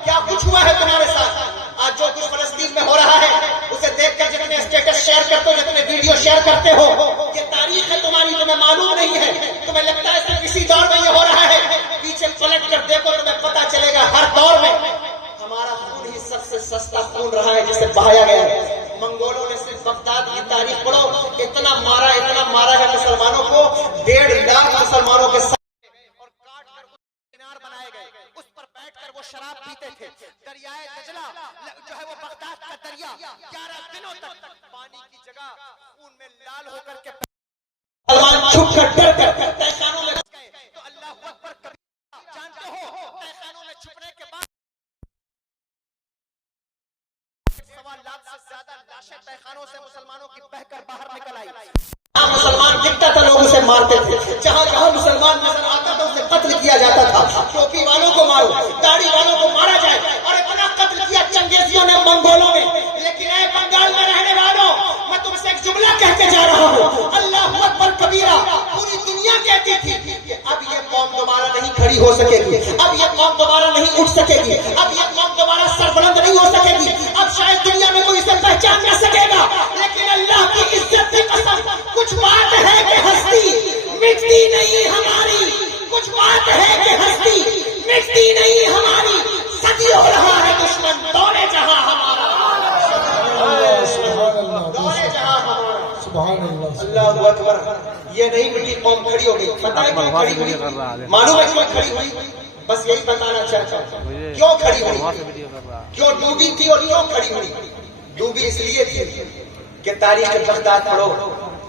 کیا کچھ ہوا ہے تمہارے ساتھ. آج جو کچھ فلسطین میں ہو رہا ہے اسے دیکھ کر جتنے اسٹیٹس شیئر کرتے ہو, جتنے ویڈیو شیئر کرتے ہو, یہ تاریخ ہے تمہاری, تمہیں معلوم نہیں ہے, تمہیں لگتا ہے صرف اسی دور میں یہ ہو رہا ہے. پیچھے پلٹ کر دیکھو, تمہیں پتہ چلے گا ہر دور میں ہمارا خون ہی سب سے سستا خون رہا ہے جسے بہایا گیا ہے. منگولوں نے صرف بغداد کی تاریخ پڑھو, اتنا مارا ہے مسلمانوں کو، 1.5 لاکھ مسلمانوں کے اور کاٹ کر کنار بنائے گئے، اس پر بیٹھ کر وہ شراب پیتے تھے۔ دریائے دجلہ جو ہے وہ بغداد کا دریا 11 دنوں تک پانی کی جگہ خون میں لال ہو کر کے مسلمان چھپ کر ڈر کر تہخانوں میں گئے۔ تو اللہ اکبر کبیرہ، جانتے ہو تہخانوں میں چھپنے کے بعد 1.25 لاکھ سے زیادہ لاشیں تہخانوں سے مسلمانوں کی بہہ کر باہر نکل آئی۔ جہاں مسلمان دکھتا تھا لوگ اسے مارتے تھے، جہاں جہاں مسلمان نظر آتا تھا اسے قتل کیا جاتا تھا۔ ٹوپی والوں کو مارو، داڑھی والوں کو مارا جائے، اور اتنا قتل کیا چنگیزیوں نے منگولوں نے۔ لیکن اے بنگال میں رہنے والوں، میں تم سے ایک جملہ کہہ کے جا رہا ہوں، اللہ اکبر کبیرہ۔ پوری دنیا کہتی تھی کہ اب یہ قوم دوبارہ نہیں کھڑی ہو سکے گی، اب یہ قوم دوبارہ نہیں اٹھ سکے گی، اب یہ قوم دوبارہ سربلند نہیں ہو سکے گی، اب شاید دنیا میں کوئی اسے پہچان نہ سکے گا۔ لیکن اللہ کی عزت کی قسم، کچھ بات ہے کہ ہستی مٹتی نہیں ہماری، کچھ بات ہے کہ ہستی مٹتی نہیں ہماری۔ صدی ہو رہا ہے دشمن دورے جہاں ہمارا، سبحان اللہ، دورے جہاں ہمارا۔ سبحان اللہ، اللہ اکبر۔ یہ نہیں مٹی قوم کھڑی ہو گئی، پتہ ہے کیوں کھڑی ہوئی؟ معلوم ہے کیوں کھڑی ہوئی؟ بس یہی بتانا چاہتا ہوں، کیوں کھڑی ہوئی، کیوں ڈوبی تھی اور کیوں کھڑی ہوئی؟ ڈوبی اس لیے تھی کہ تاریخ بغداد پڑھو۔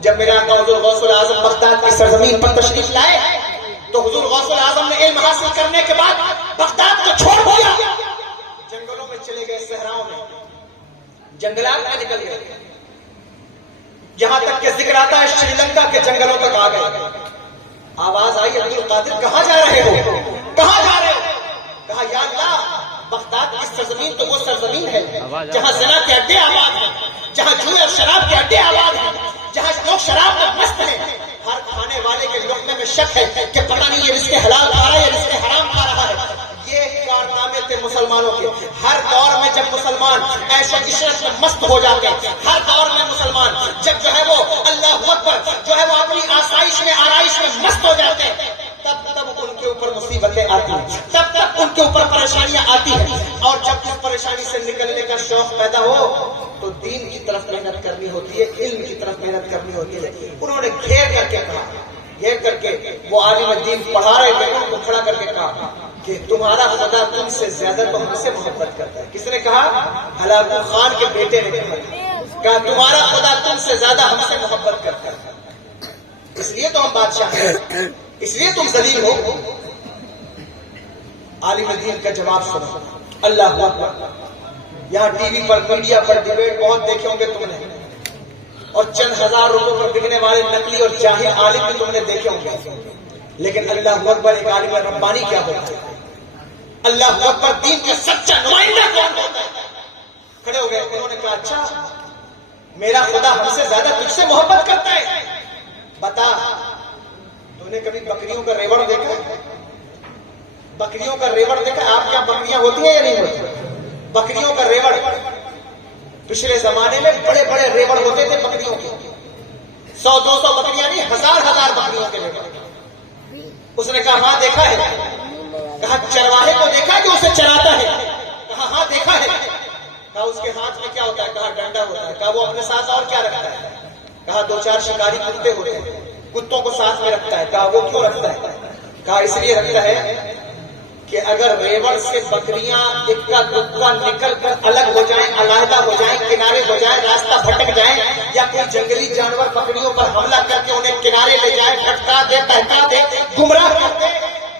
جب میرے آقا حضور غوث الاعظم بغداد کی سرزمین پر تشریف لائے تو حضور غوث الاعظم نے علم حاصل کرنے کے بعد بغداد کو چھوڑ دیا، جنگلوں میں چلے گئے، صحراؤں میں، جنگلات میں نکل گئے، یہاں تک کہ ذکر آتا ہے شری لنکا کے جنگلوں تک آ گئے۔ آواز آئی، عبد القادر کہاں جا رہے ہو، کہاں جا رہے ہو؟ کہا یا اللہ، بغداد کی سرزمین تو وہ سرزمین ہے جہاں زنا کے اڈے آباد ہیں، جہاں جوئے اور شراب کے اڈے آباد ہیں، جہاں لوگ شراب میں مست ہیں، ہر کھانے والے کے لقمے میں شک ہے کہ پتہ نہیں یہ رزق حلال کھا رہا ہے یا رزق حرام کھا رہا ہے۔ یہ کارنامے تھے مسلمانوں کے۔ ہر دور میں جب مسلمان ایسے عشرت میں مست ہو جاتے ہیں، ہر دور میں مسلمان جب جو ہے وہ اللہ اکبر جو ہے وہ اپنی آسائش میں آرائش میں مست ہو جاتے ہیں، تب ان کے اوپر مصیبتیں آتی ہیں، تب ان کے اوپر پریشانیاں آتی ہیں، اور جب اس پریشانی سے نکلنے کا شوق پیدا ہو تو دین کی طرف محنت کرنی ہوتی ہے، علم کی طرف محنت کرنی ہوتی ہے۔ انہوں نے گھیر کر کے کہا، گھیر کر کے وہ عالم دین پڑھا رہے تھے، ان کو کھڑا کر کے کہا کہ تمہارا خدا تم سے زیادہ تو ہم سے محبت کرتا ہے۔ کس نے کہا؟ ہلاکو خان کے بیٹے نے کہا تمہارا خدا تم سے زیادہ ہم سے محبت کرتا ہے، اس لیے تو ہم بادشاہ ہیں، اس لیے تم ذلیل ہو۔ عالم دین کا جواب سنو، اللہ اکبر۔ یہاں ٹی وی پر، میڈیا پر ڈیبیٹ بہت دیکھے ہوں گے تم نے، اور چند ہزار روپے پر بکنے والے نقلی اور جاہل عالم بھی تم نے دیکھے ہوں گے، لیکن اللہ اکبر ایک عالم ربانی کیا ہوتا ہے؟ اللہ اکبر دین کا سچا نمائندہ کون ہوتا ہے؟ کھڑے ہو گئے، انہوں نے کہا اچھا میرا خدا ہم سے زیادہ تجھ سے محبت کرتا ہے، بتا تو نے کبھی بکریوں کا ریوڑ دیکھا؟ بکریوں کا ریوڑ دیکھا؟ آپ کیا بکریاں ہوتی ہیں یا نہیں ہوتی؟ بکریوں کا ریوڑ، پچھلے زمانے میں بڑے بڑے ریوڑ ہوتے تھے بکریوں کے، 100-200 بکریاں نہیں، ہزار بکریوں کے ریوڑ۔ اس نے کہا ہاں دیکھا ہے۔ کہا چرواہے کو دیکھا ہے جو اسے چراتا ہے؟ کہا ہاں دیکھا ہے۔ کہا اس کے ہاتھ میں کیا ہوتا ہے؟ کہا ڈنڈا ہوتا ہے۔ کہا وہ اپنے ساتھ اور کیا رکھتا ہے؟ کہا 2-4 شکاری کتے ہوتے ہیں، کتوں کو ساتھ میں رکھتا ہے۔ کہا وہ کیوں رکھتا ہے؟ کہا اس لیے رکھتا ہے کہ اگر ریوڑ سے بکریاں اکا دکا نکل کر الگ ہو جائیں، علیحدہ ہو جائیں، کنارے ہو جائیں، راستہ بھٹک جائیں، یا کوئی جنگلی جانور بکریوں پر حملہ کر کے انہیں کنارے لے جائے، بھٹکا دے، بہکا دے، گمراہ کر دے،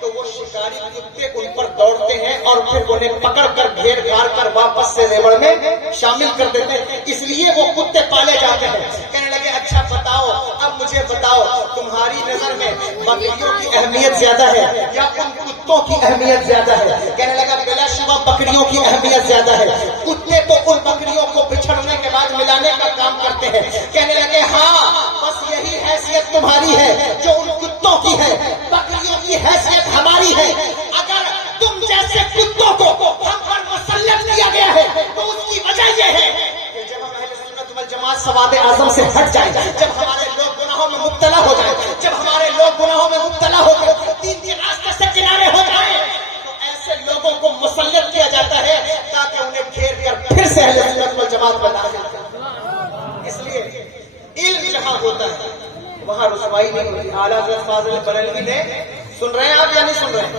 تو وہ شکاری کتے ان پر دوڑتے ہیں اور پھر انہیں پکڑ کر گھیر گھار کر واپس سے ریوڑ میں شامل کر دیتے ہیں۔ اس لیے وہ کتے پالے جاتے ہیں۔ کہنے لگے اچھا بتاؤ، اب مجھے بتاؤ تمہاری نظر میں بکریوں کی اہمیت زیادہ ہے یا ان کتوں کی اہمیت زیادہ ہے؟ کہنے لگا بلا شبہ بکریوں کی اہمیت زیادہ ہے، کتے تو ان بکریوں کو بچھڑنے کے بعد ملانے کا کام کرتے ہیں۔ کہنے لگے ہاں بس یہی حیثیت تمہاری ہے جو ان کتوں کی ہے، بکریوں کی حیثیت ہماری ہے۔ اگر تم جیسے کتوں کو ہم پر مسلط کیا گیا ہے تو اس کی وجہ یہ ہے کہ جب ہم اہل سنت والجماعت سواد اعظم سے ہٹ جائیں، جب ہمارے لوگ گناہوں میں مبتلا ہو جائیں، جب ہمارے لوگ گناہوں میں مبتلا ہو کر دین کے راستے سے کنارے ہو جائیں، تو ایسے لوگوں کو مسلط کیا جاتا ہے تاکہ انہیں گھیر کر پھر سے اہل سنت والجماعت بنا دیں۔ اس لیے علم جہاں جہاں ہوتا ہے وہاں رسوائی نہیں ہوتی. اعلیٰ حضرت فاضل بریلوی نے، سن رہے ہیں آپ یا نہیں سن رہے ہیں؟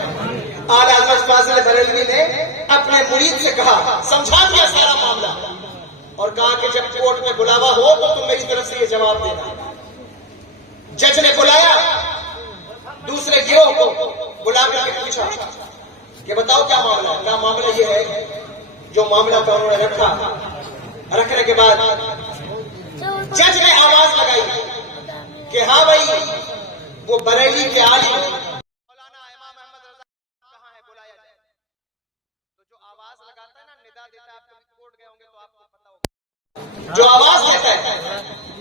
اعلیٰ حضرت فاضل بریلوی نے اپنے مرید سے کہا، سمجھا دیا سارا معاملہ، اور کہا کہ جب کورٹ میں بلاوا ہو تو تم میری طرف سے یہ جواب دینا. جج نے بلایا دوسرے گروہ کو، بلا کر کے پوچھا کہ بتاؤ کیا معاملہ ہے. کیا معاملہ یہ ہے جو معاملہ تو انہوں نے رکھا. رکھنے کے بعد جج نے آواز لگائی کہ ہاں بھائی وہ بریلی کے عالم مولانا امام احمد رضا کہاں ہے، بلایا جائے. تو جو آواز لگاتا ہے نا، ندا دیتا ہے، آپ کبھی کورٹ گئے ہوں گے تو آپ کو پتا ہوگا. جو آواز دیتا ہے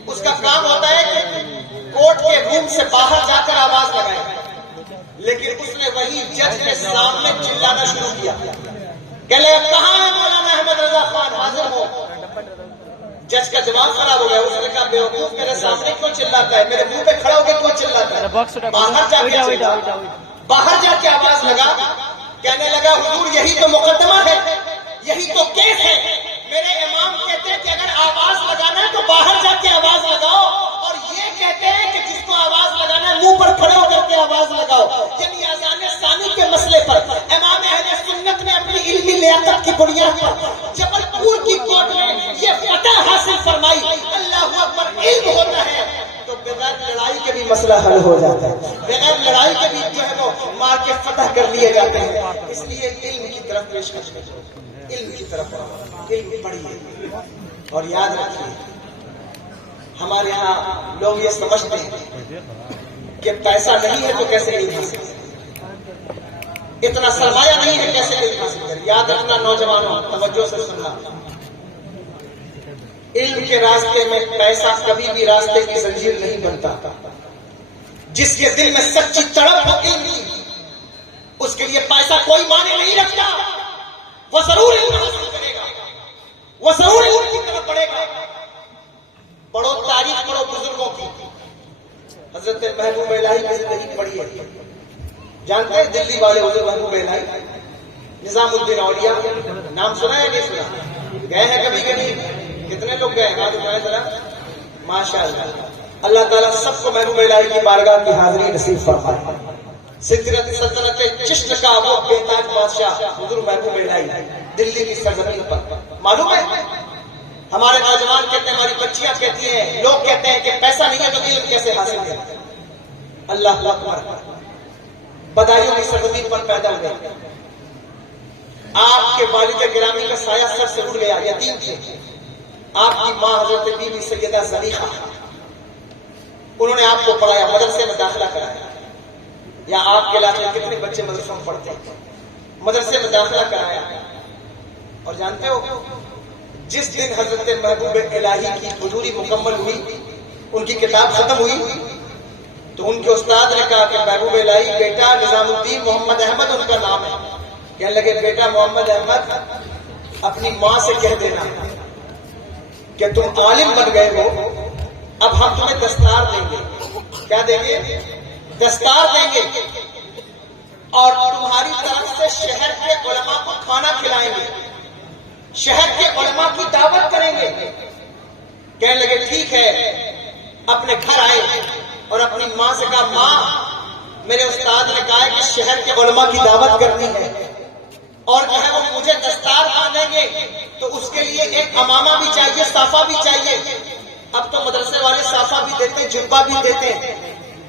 اس کا کام ہوتا ہے کہ کورٹ کے روم سے باہر جا کر آواز لگائے. لیکن اس نے وہی جج کے سامنے چلانا شروع کیا کہ لے کہاں ہے مولانا احمد رضا خان، حاضر ہو. جج کا دماغ خراب ہو گیا. اس نے کہا بیوقوف میرے سامنے کیوں چلاتا ہے، میرے منہ پہ کھڑا ہو کے کیوں چلاتا ہے. باہر جا کے آواز لگا، کہنے لگا حضور یہی تو مقدمہ ہے، یہی تو کیس ہے. میرے امام کہتے ہیں کہ اگر آواز لگانا ہے تو باہر جا کے آواز لگاؤ، اور یہ کہتے ہیں کہ جس کو آواز لگانا ہے منہ پر کھڑے ہو کر کے آواز لگاؤ. یعنی اذان ثانی کے مسئلے پر امام اہل سنت نے اپنی علمی لیاقت کی بنیاد پر جبل پور کی کورٹ میں یہ فتح حاصل فرمائی. اللہ اکبر. علم ہوتا ہے تو بغیر لڑائی کے بھی مسئلہ حل ہو جاتا ہے، بغیر لڑائی کے بھی جو ہے وہ مار کے فتح کر لیے جاتے ہیں. اس لیے علم کی طرف پیشکش کرو، علم کی طرف علم پڑھیے. اور یاد رکھیے ہمارے یہاں لوگ یہ سمجھتے ہیں کہ پیسہ نہیں ہے تو کیسے علم حاصل کریں، اتنا سرمایہ نہیں ہے کیسے علم حاصل کریں. یاد رکھنا نوجوانوں، توجہ سے سننا، علم کے راستے میں پیسہ کبھی بھی راستے کی زنجیر نہیں بنتا. جس کے دل میں سچی تڑپ ہو علم کی، اس کے لیے پیسہ کوئی معنی نہیں رکھتا. وہ ضرور علم حاصل کرے گا، وہ ضرور علم کی طرف بڑھے گا. پڑھو تاریخ، پڑھو بزرگوں کی. حضرت محبوب الہی کی زندگی پڑھی ہے. جانتے ہیں دلی والے حضرت محبوب الہی نظام الدین اولیاء، نام سنا ہے نہیں سنا؟ گئے ہیں کبھی کبھی؟ کتنے لوگ گئے؟ ہاتھ اٹھائیں ذرا. ماشاء اللہ. اللہ تعالیٰ سب کو محبوب الہی کی بارگاہ کی حاضری نصیب فرمائے. سلطنت چشت کا وہ بے تاج بادشاہ حضور محبوب الہی دلی کی سرزمین پر. معلوم ہے ہمارے نوجوان کہتے ہیں، ہماری بچیاں کہتی ہیں، لوگ کہتے ہیں کہ پیسہ نہیں ہے تو علم کیسے حاصل کریں. اللہ اکبر. بدایوں کی سرزمین پر پیدا ہوئے. آپ کے والد گرامی کا سایہ سر سے اڑ گیا، یتیم تھے. آپ کی ماں حضرت بی بی سیدہ زلیخا، انہوں نے آپ کو پڑھایا، مدرسے میں داخلہ کرایا. یا آپ کے علاقے میں کتنے بچے مدرسوں میں پڑھتے ہیں؟ مدرسے میں داخلہ کرایا. اور جانتے ہو جس دن حضرت محبوب الہی کی حضوری مکمل ہوئی، ان کی کتاب ختم ہوئی، تو ان کے استاد نے کہا کہ محبوب الہی بیٹا نظام الدین محمد احمد ان کا نام ہے. کہنے لگے بیٹا محمد احمد اپنی ماں سے کہہ دینا کہ تم عالم بن گئے ہو، اب ہم تمہیں دستار دیں گے. کیا دیں گے؟ دستار دیں گے، اور تمہاری طرف سے شہر کے علماء کو کھانا کھلائیں گے، شہر کے علماء کی دعوت کریں گے. کہنے لگے ٹھیک ہے. اپنے گھر آئے اور اپنی ماں سے کہا ماں میرے استاد نے کہا ہے کہ شہر کے علماء کی دعوت کرنی ہے، اور جو ہے وہ مجھے دستار باندھیں گے، تو اس کے لیے ایک امامہ بھی چاہیے، صافہ بھی چاہیے. اب تو مدرسے والے صافہ بھی دیتے ہیں، جبہ بھی دیتے ہیں.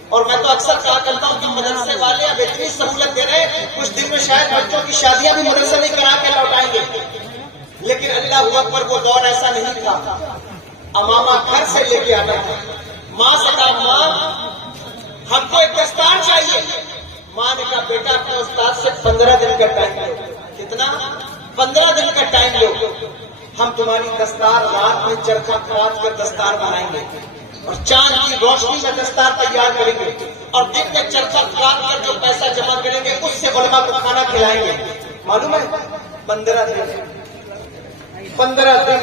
اور میں تو اکثر کہا کرتا ہوں کہ مدرسے والے اب اتنی سہولت دے رہے ہیں، کچھ دن میں شاید بچوں کی شادیاں بھی مدرسے میں کرا کے لوٹائیں گے. لیکن اللہ اکبر وہ دور ایسا نہیں تھا. امامہ گھر سے لے کے آنا تھا. ماں سے کہا ماں ہم کو ایک دستار چاہیے. ماں نے کہا بیٹا اپنے استاد سے 15 دن کا ٹائم لو. کتنا؟ 15 دن کا ٹائم لو. ہم تمہاری دستار رات میں چرخہ کاٹ کر دستار بنائیں گے، اور چاند کی روشنی میں دستار تیار کریں گے، اور دن میں چرخہ کاٹ کر جو پیسہ جمع کریں گے اس سے علماء کو کھانا کھلائیں گے. معلوم ہے 15 دن 15 دن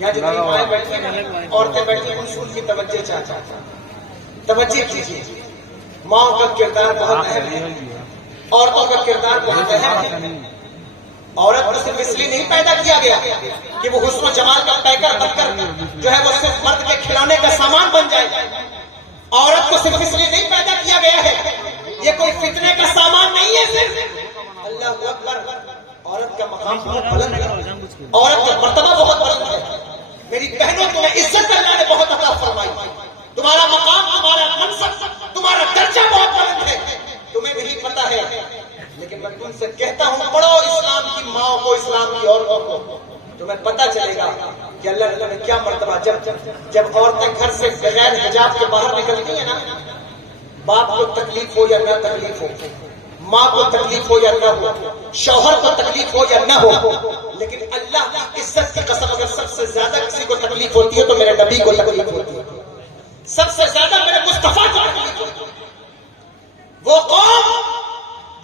یہاں جتنی مائیں بیٹھی ہیں، عورتیں بیٹھی ہیں، ان کی توجہ چاہتا ہے. توجہ کیجیے، ماؤں کا کردار بہت اہم ہے، عورتوں کا کردار بہت اہم ہے. عورت کو صرف اس لیے نہیں پیدا کیا گیا کہ وہ حسن و جمال کا پیکر بن کر جو ہے وہ صرف مرد کے کھلانے کا سامان بن جائے. عورت کو صرف اس لیے نہیں پیدا کیا گیا ہے, یہ کوئی فتنے کا سامان نہیں ہے صرف. اللہ اکبر, عورت کا مقام بہت بلند ہے, عورت کا مرتبہ بہت بلند ہے. میری بہنوں, تمہیں عزت اللہ نے بہت عطا فرمائی, تمہارا مقام, تمہارا منصب, تمہارا درجہ بہت بلند ہے. تمہیں نہیں پتا ہے, لیکن میں تم سے کہتا ہوں پڑھو اسلام کی ماں کو, اسلام کی عورتوں کو, تمہیں پتا چلے گا کہ اللہ تعالیٰ نے کیا مرتبہ. جب عورتیں گھر سے بغیر حجاب کے باہر نکلتی ہیں نا, باپ کو تکلیف ہو یا نہ تکلیف ہو, ماں کو تکلیف ہو یا نہ ہو, شوہر کو تکلیف ہو یا نہ ہو, لیکن اللہ کی عزت کی قسم اگر سب سے زیادہ کسی کو تکلیف ہوتی ہے تو میرے نبی کو تکلیف ہوتی ہے, سب سے زیادہ میرے مصطفیٰ کو تکلیف ہوتی ہے. وہ قوم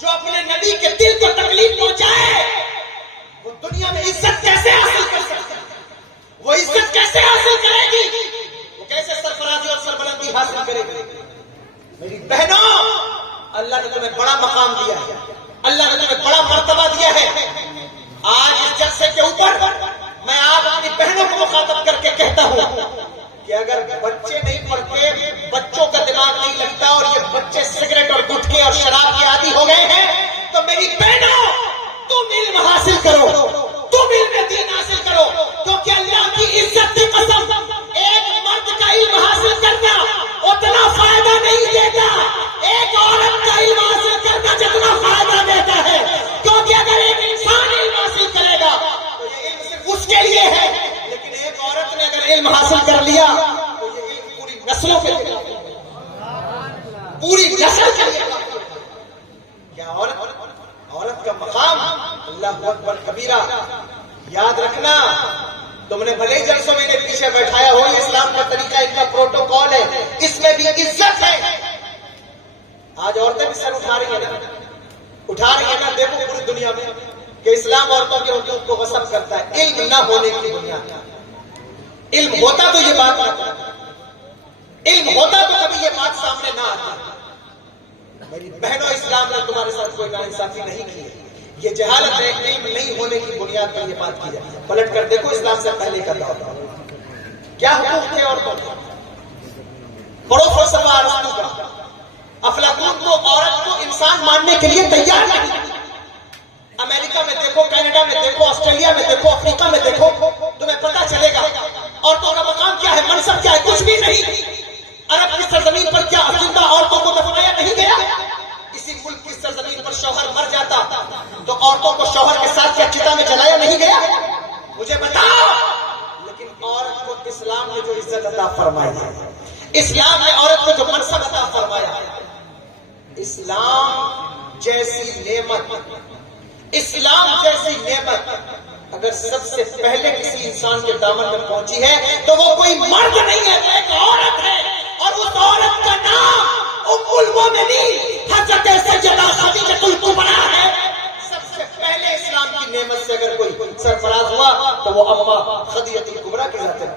جو اپنے نبی کے دل کو تکلیف پہنچائے وہ دنیا میں عزت کیسے حاصل کر سکتے, وہ عزت کیسے حاصل کرے گی, وہ کیسے سرفرازی اور سربلندی حاصل کرے گی. میری بہنوں, اللہ نے تمہیں بڑا مقام دیا ہے, اللہ نے تمہیں بڑا مرتبہ دیا ہے. آج اس جلسے کے اوپر میں آپ اپنی بہنوں کو مخاطب کر کے کہتا ہوں کہ اگر بچے نہیں پڑھتے, بچوں کا دماغ نہیں لگتا اور یہ بچے سگریٹ اور گٹکے اور شراب کے عادی ہو گئے ہیں, تو میری بہنوں تم علم حاصل کرو, تم علم دین حاصل کرو, کیونکہ اللہ کی عزت کی قسم ایک مرد کا علم حاصل کرنا اتنا فائدہ نہیں دیتا ایک عورت کا علم حاصل کرنا جتنا فائدہ دیتا ہے. کیونکہ اگر ایک انسان علم حاصل کرے گا تو یہ علم صرف اس کے لیے ہے, لیکن ایک عورت نے اگر علم حاصل کر لیا تو یہ علم پوری نسلوں کے لیے, پوری نسل کے لیے. کیا عورت کا مقام اللہ اکبر کبیرہ. یاد رکھنا, تم نے بھلے ہی جلسوں میں پیچھے بیٹھایا ہو, یہ اسلام کا طریقہ, ان کا پروٹوکول ہے, اس میں بھی عزت ہے. آج عورتیں بھی سر اٹھا رہی ہیں نا, دیکھو پوری دنیا میں کہ اسلام عورتوں کے حقوق کو غصب کرتا ہے علم نہ ہونے کی بنیاد. علم ہوتا تو یہ بات نہ کرتا, علم ہوتا تو کبھی یہ بات سامنے نہ آتی. میری بہنوں, اسلام نے تمہارے ساتھ کوئی ناانصافی نہیں کی ہے, یہ جہالت ہے, علم نہیں ہونے کی بنیاد پر یہ بات کی ہے. پلٹ کر دیکھو اسلام سے پہلے کا دور کیا حقوق تھے عورتوں کے. پڑھو فلسفہ ارسطو کا, افلاطون کو عورت کو انسان ماننے کے لیے تیار نہیں. امریکہ میں دیکھو, کینیڈا میں دیکھو, آسٹریلیا میں دیکھو, افریقہ میں دیکھو, تمہیں پتا چلے گا عورتوں کا مقام کیا ہے, منصب کیا ہے. کچھ بھی نہیں. عرب کی سرزمین پر کیا زندہ عورتوں کو دفنایا نہیں گیا. اسی ملک کی سرزمین پر شوہر مر جاتا تو عورتوں کو شوہر کے ساتھ کیا چتا میں جلایا نہیں گیا. مجھے بتاؤ. لیکن عورت کو اسلام نے جو عزت عطا فرمائی ہے, اسلام نے عورت کو جو منصب عطا فرمایا ہے, اسلام جیسی نعمت, اسلام جیسی نعمت اگر سب سے پہلے کسی انسان کے دامن میں پہنچی ہے تو وہ کوئی مرد نہیں ہے, ایک عورت ہے. اور اس عورت کا نام ام المومنین حضرت سیدہ خدیجہ الکبریٰ ہے. سب سے پہلے اسلام کی نعمت سے اگر کوئی سرفراز ہوا تو وہ اما خدیجہ الکبریٰ کی ذات ہے.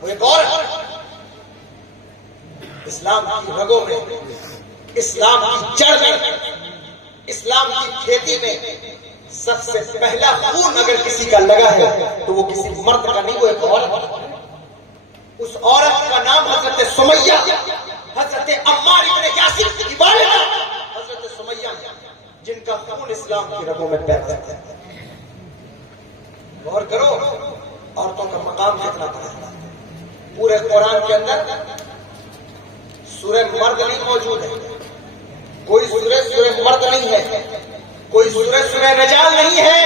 وہ ایک عورت اسلام کی رگوں میں, اسلام کی جڑ میں, اسلام کی کھیتی میں سب سے پہلا خون اگر کسی کا لگا ہے تو وہ کسی مرد کا نہیں, وہ ایک عورت. اس عورت کا نام حضرت سمیہ, حضرت عمار ابن یاسر کی والدہ حضرت سمیہ, جن کا خون اسلام کی رگوں میں بہتا ہے. غور کرو عورتوں کا مقام کتنا بڑا ہے. پورے قرآن کے اندر سورہ مرد نہیں موجود ہے, کوئی سورہ مرد نہیں ہے, کوئی سورہ رجال نہیں ہے,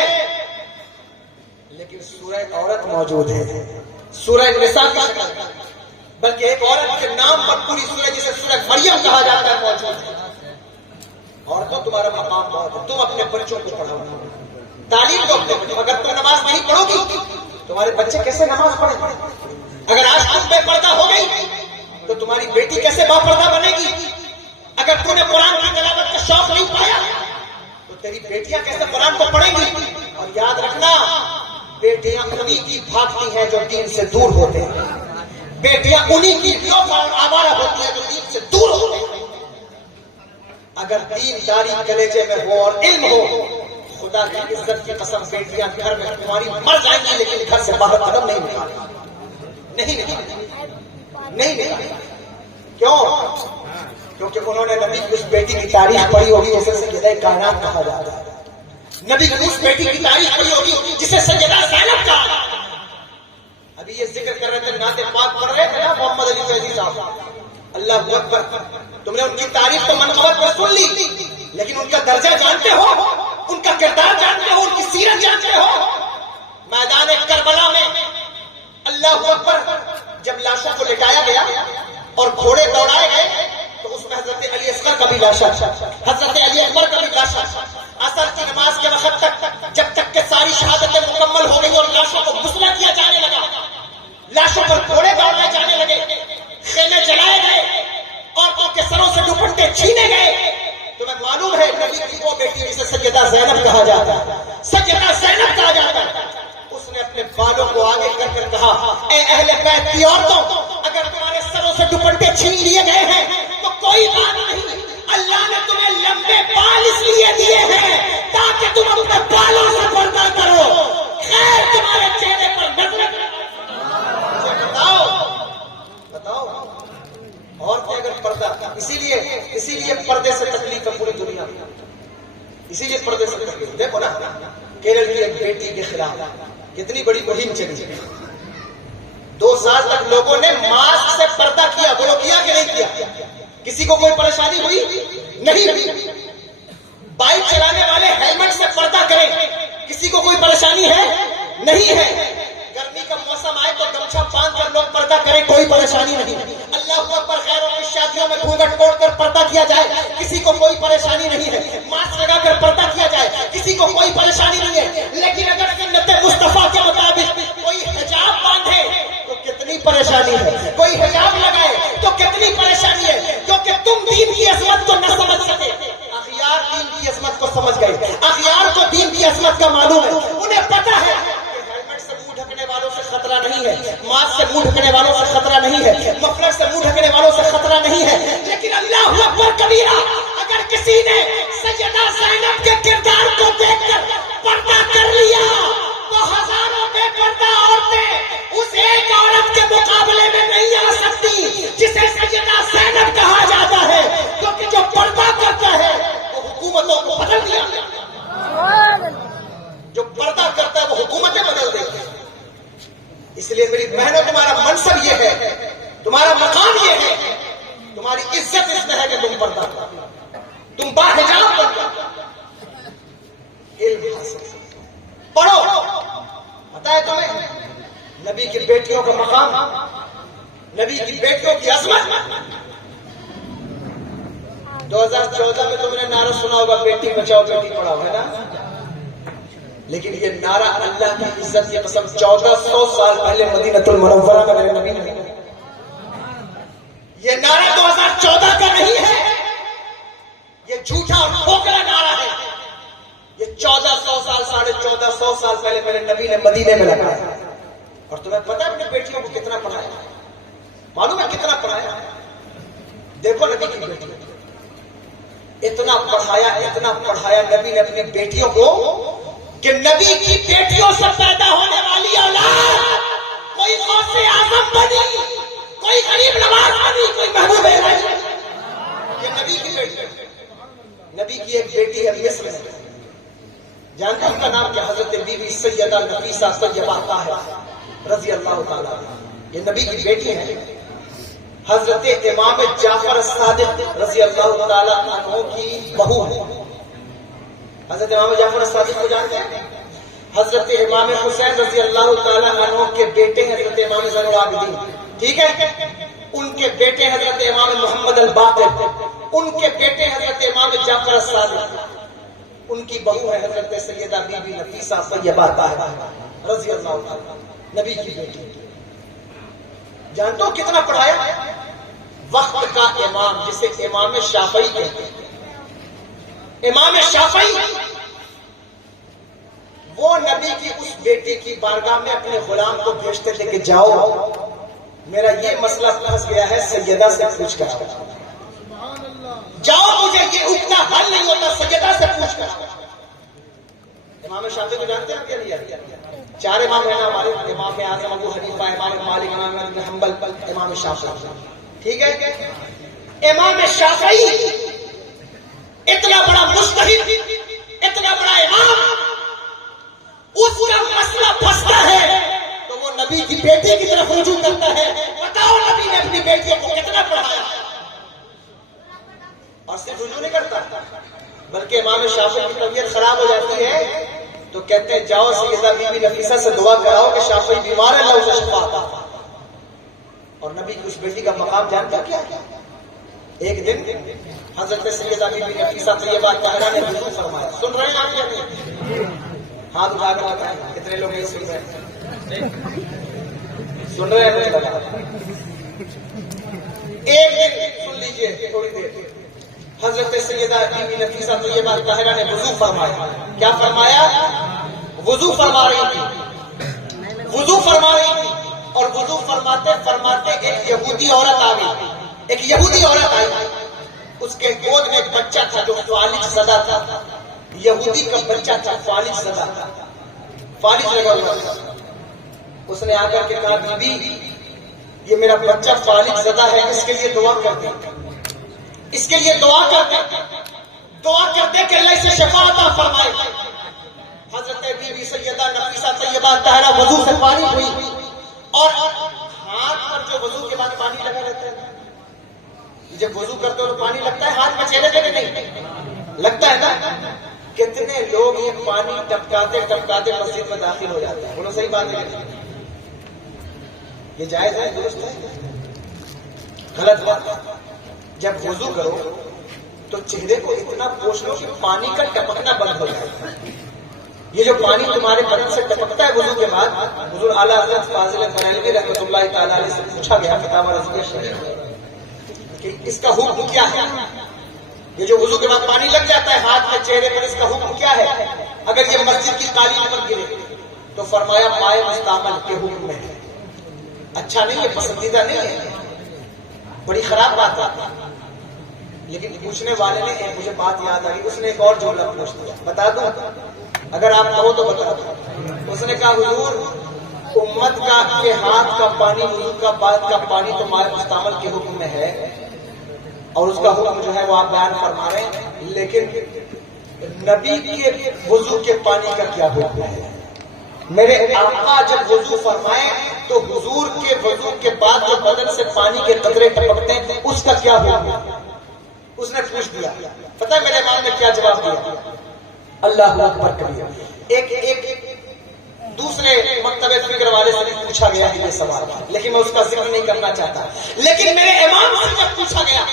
لیکن سورہ عورت موجود ہے, سورہ نساء کا, بلکہ ایک عورت کے نام پر پوری سورہ جسے سورہ مریم کہا جاتا ہے موجود ہے. عورتوں تمہارا مقام بہت ہے. تم اپنے بچوں کو پڑھاؤ, تعلیم دو اپنے بچوں. اگر تم نماز نہیں پڑھو گی تمہارے بچے کیسے نماز پڑھیں گے؟ اگر آج تم بے پردہ ہو گئی تو تمہاری بیٹی کیسے باپردہ بنے گی؟ اگر تم نے قرآن کی تلاوت کا شوق نہیں پایا تو تیری بیٹیاں کیسے قرآن کو پڑھیں گی؟ اور یاد رکھنا, بیٹیاں انہی کی بھاگتی ہیں جو دین سے دور ہوتے ہیں. بیٹیاں انہی کی لوفا اور آوارہ ہوتی ہیں جو دین سے دور ہوتے ہیں. اگر دینداری کلیجے میں ہو اور علم ہو, خدا کی عزت کی قسم بیٹیاں گھر میں تمہاری مر جائیں گی لیکن گھر سے باہر قدم نہیں نکالیں نہیں کیوں؟ کیونکہ انہوں نے نبی کی اس بیٹی کی تاریخ پڑھی ہوگی جسے سیدہ کائنات کہا جاتا ہے. نبی کی اس بیٹی کی تاریخ پڑھی ہوگی جسے سیدہ زینب کہا جاتا ہے. ابھی یہ ذکر کر رہے تھے نعت پاک پڑھ رہے تھے نا محمد علی فیضی صاحب. اللہ اکبر. تم نے ان کی تعریف تو منقبت پر سن لی لیکن ان کا درجہ جانتے ہو, ان کا کردار جانتے ہو, ان کی سیرت جانتے ہو. میدان کربلا میں اللہ اکبر جب لاشوں کو لٹایا گیا اور گھوڑے دوڑائے گئے تو اس میں حضرت علی اصغر کا بھی لاشا, حضرت علی اکبر کا بھی لاشا. عصر کی نماز کے وقت تک جب تک کہ ساری شہادتیں مکمل ہو گئی اور لاشوں کو غسل کیا جانے لگا, لاشوں پر گھوڑے دوڑائے جانے لگے, خیمے جلائے گئے, عورتوں کے سروں سے دوپٹے چھینے گئے. تمہیں معلوم ہے نبی کی وہ بیٹی جسے سیدہ زینب کہا جاتا ہے, سیدہ زینب کہا جاتا ہے. اس نے اپنے بالوں کو آگے کر کر کہا اے اہل بیت کی عورتوں, اگر تمہارے سروں سے دوپٹے چھین لیے گئے ہیں تو کوئی بات نہیں, اللہ نے تمہیں لمبے بال اس لیے دیے ہیں تاکہ تم اپنے بالوں سے پردہ کرو. خیر تمہارے چہرے پر نظر. بتاؤ عورتیں اگر پردہ, اسی لیے پردے سے تکلیف ہے پوری دنیا میں, اسی لیے پردے سے تکلیف. دیکھو نا کیرل کی ایک بیٹی کے خلاف کتنی بڑی مہم چلی. 2 سال تک لوگوں نے ماسک سے پردہ کیا, بولو کیا کہ نہیں کیا؟ کسی کو کوئی پریشانی ہوئی نہیں ہوئی. بائک چلانے والے ہیلمٹ سے پردہ کریں, کسی کو کوئی پریشانی ہے نہیں ہے. گرمی کا موسم آئے تو گمچھا باندھ کر لوگ پردہ کریں, کوئی پریشانی نہیں. اللہ اکبر. غیروں کی شادیوں میں گھونگھٹ اوڑھ کر پردہ کیا جائے, کسی کو کوئی پریشانی نہیں ہے. ماسک لگا کر پردہ کیا جائے, کسی کو کوئی پریشانی نہیں ہے. لیکن اگر سنت مصطفیٰ کے مطابق کوئی حجاب باندھے تو کتنی پریشانی ہے, کوئی حجاب لگائے تو کتنی پریشانی ہے. کیونکہ تم دین کی عظمت کو نہ سمجھ سکے, اخیار دین کی عظمت کو سمجھ گئے. اخیار کو دین کی عظمت کا معلوم ہے, انہیں پتا ہے ڈھکنے والوں سے خطرہ نہیں ہے, ماسک سے منہ ڈھکنے والوں سے خطرہ نہیں ہے, مفلر سے منہ ڈھکنے والوں سے خطرہ نہیں ہے. لیکن اللہ اکبر کبیرہ, اگر کسی نے سیدہ زینب کے کردار کو دیکھ کر پردہ کر لیا تو ہزاروں بے پردہ عورتیں اس ایک عورت کے مقابلے میں نہیں آ سکتی جسے سیدہ زینب کہا جاتا ہے. کیونکہ جو پردہ کرتا ہے وہ حکومتوں کو بدل دیا, جو پردہ کرتا ہے وہ حکومتیں بدل دیتی ہیں. اس لیے میری بہنوں, تمہارا منصب یہ ہے, تمہارا مقام یہ ہے, تمہاری عزت اس میں ہے کہ تم پردہ کرو, تم باحجاب بنو, علم حاصل پڑھو. پتہ ہے تمہیں نبی کی بیٹیوں کا مقام, نبی کی بیٹیوں کی عظمت. 2014 میں تم نے نعرہ سنا ہوگا بیٹی بچاؤ بیٹی پڑھاؤ, ہے نا؟ لیکن یہ نعرہ اللہ کی عزت کی قسم 1400 سال پہلے مدینہ المنورہ میں میرے نبی نے, یہ نعرہ 2014 کا نہیں ہے, یہ جھوٹا اور کھوکھلا نعرہ ہے. یہ 1400 سال 1450 سال پہلے میرے نبی نے مدینے میں لگایا. اور تمہیں پتا ہے اپنے بیٹیوں کو کتنا پڑھایا؟ معلوم ہے کتنا پڑھایا؟ دیکھو نبی کی بیٹی اتنا پڑھایا نبی نے اپنی بیٹیوں کو کہ نبی کی بیٹیوں سے پیدا ہونے والی اولاد کوئی غوث اعظم بنی, کوئی غریب نواز بنی, کوئی محبوب الہی. یہ نبی کی بیٹی, نبی کی ایک بیٹی ہے مصر میں, جانتے ہیں ان کا نام کیا؟ حضرت بی بی سیدہ نفیسہ طیبہ طاہرہ رضی اللہ تعالیٰ. یہ نبی کی بیٹی ہے. حضرت امام جعفر صادق رضی اللہ تعالیٰ عنہ کی بہو ہے. حضرت امام جعفر صادق کو جانتے ہیں؟ حضرت امام حسین رضی اللہ تعالیٰ عنہ کے بیٹے حضرت امام زین العابدین, ٹھیک ہے؟ ان کے بیٹے حضرت امام محمد الباقر, ان کے بیٹے حضرت امام جعفر صادق, ان کی بہو ہے حضرت سیدہ بی بی نفیسہ طیبہ طاہرہ رضی اللہ تعالیٰ, نبی کی بیٹی. جانتے ہو کتنا پڑھایا؟ وقت کا امام جسے امام شافعی کہتے ہیں, امام شافعی وہ نبی کی اس بیٹی کی بارگاہ میں اپنے غلام کو بھیجتے تھے کہ جاؤ میرا یہ مسئلہ پھنس گیا ہے, سیدہ سے پوچھ کر جاؤ, مجھے یہ اٹھنا حل نہیں ہوتا, سیدہ سے پوچھ کر. امام شافعی کو جانتے ہیں کیا نہیں؟ چار امام ہیں نا ہمارے، امام اعظم ابو حنیفہ، امام مالک، امام احمد بن حنبل، امام شافعی. ٹھیک ہے، امام شافعی اتنا بڑا مجتہد، اتنا بڑا امام، اس کا مسئلہ پھنستا ہے تو وہ نبی کی بیٹی کی طرف رجوع کرتا ہے. بتاؤ نبی نے اپنی بیٹیوں کو کتنا پڑھایا؟ اور صرف رجوع نہیں کرتا، بلکہ امام شافعی کی طبیعت خراب ہو جاتی ہے تو کہتے ہیں جاؤ سیدہ بی بی نفیسہ سے دعا کراؤ کہ شافعی بیمار ہے، اللہ اسے شفا عطا فرمائے. اور نبی کی اس بیٹی کا مقام جانتا کیا؟ ایک دن حضرت سیدہ بی بی نفیسہ طیبہ طاہرہ نے وضو فرمایا. سن رہے ہیں آپ یہ؟ ہاتھ اٹھا کر بتائیں کتنے لوگ نہیں سن رہے ہیں؟ سن رہے ہیں؟ ایک دن سن لیجئے تھوڑی دیر. حضرت سیدہ بی بی نفیسہ طیبہ طاہرہ نے وضو فرمایا. کیا فرمایا؟ وضو فرما رہی تھی، وضو فرما رہی تھی، اور وضو فرماتے فرماتے ایک یہودی عورت آ گئی. ایک یہودی عورت آئی، اس کے گود میں ایک بچہ تھا جو فالج زدہ تھا. یہودی کا بچہ تھا، فالج زدہ تھا، فالج لگا ہوا تھا. اس نے آ کر کے کہا بی بی یہ میرا بچہ فالج زدہ ہے، اس کے لیے دعا کر دیں، اس کے لیے دعا کر دیں، دعا کر دیں کہ اللہ اسے شفا عطا فرمائے. حضرت بی بی سیدہ نفیسہ طیبہ طاہرہ وضو سے پانی ہوئی، اور ہاتھ پر جو وضو کے بعد پانی لگا رہتا ہے، جب وضو کرتے ہو تو پانی لگتا ہے ہاتھ میں چہرے پہ نہیں لگتا ہے نا؟ کتنے لوگ یہ پانی ٹپکاتے ٹپکاتے مسجد میں داخل ہو جاتے ہیں. بولو صحیح بات ہے؟ یہ جائز ہے؟ درست ہے؟ غلط بات ہے. جب وضو کرو تو چہرے کو اتنا پوچھ لو کہ پانی کا ٹپکنا بند ہو جائے. یہ جو پانی تمہارے بدن سے ٹپکتا ہے وضو کے بعد، حضور اعلیٰ حضرت فاضل بریلوی رحمۃ اللہ تعالیٰ علیہ سے پوچھا گیا فتاوی رضویہ شریف کہ اس کا حکم کیا ہے؟ یہ جو وضو کے بعد پانی لگ جاتا ہے ہاتھ میں چہرے پر، اس کا حکم کیا ہے اگر یہ مسجد کی قالین پر گرے؟ تو فرمایا مائع مستعمل کے حکم میں ہے. اچھا نہیں ہے، پسندیدہ نہیں ہے، بڑی خراب بات ہے. لیکن پوچھنے والے نے مجھے بات یاد آئی، اس نے ایک اور جملہ پوچھ دیا، بتا دوں اگر آپ کہو تو بتا دو. اس نے کہا حضور امت کا کے ہاتھ کا پانی، وضو کا بعد کا پانی تو مائع مستعمل کے حکم میں ہے، اور اس کا حکم جو ہے وہ آپ بیان فرما رہے ہیں، لیکن نبی کے وضو کے پانی کا کیا حکم ہے؟ میرے آقا جب وضو فرمائے تو حضور کے وضو کے بعد جو بدن سے پانی کے قطرے ٹپکتے ہیں اس کا کیا حکم ہے؟ اس نے پوچھ دیا. پتہ ہے میرے امام نے کیا جواب دیا؟ اللہ اکبر کبیر. ایک دوسرے مکتب فکر والے سے بھی پوچھا گیا ہے یہ سوال، لیکن میں اس کا ذکر نہیں کرنا چاہتا. لیکن میرے امام سے جب پوچھا گیا